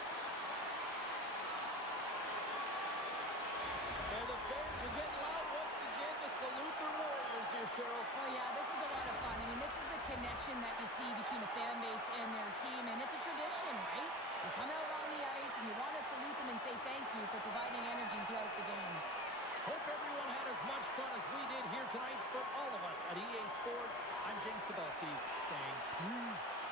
And the fans are getting loud once again to salute their Warriors here, Cheryl. Oh, yeah, this is a lot of fun. I mean, this is the connection that you see between a fan base and their team, and it's a tradition, right? You come out on the ice, and you want to salute them and say thank you for providing energy throughout the game. Hope everyone had as much fun as we did here tonight. For all of us at EA Sports, I'm James Cebulski saying peace.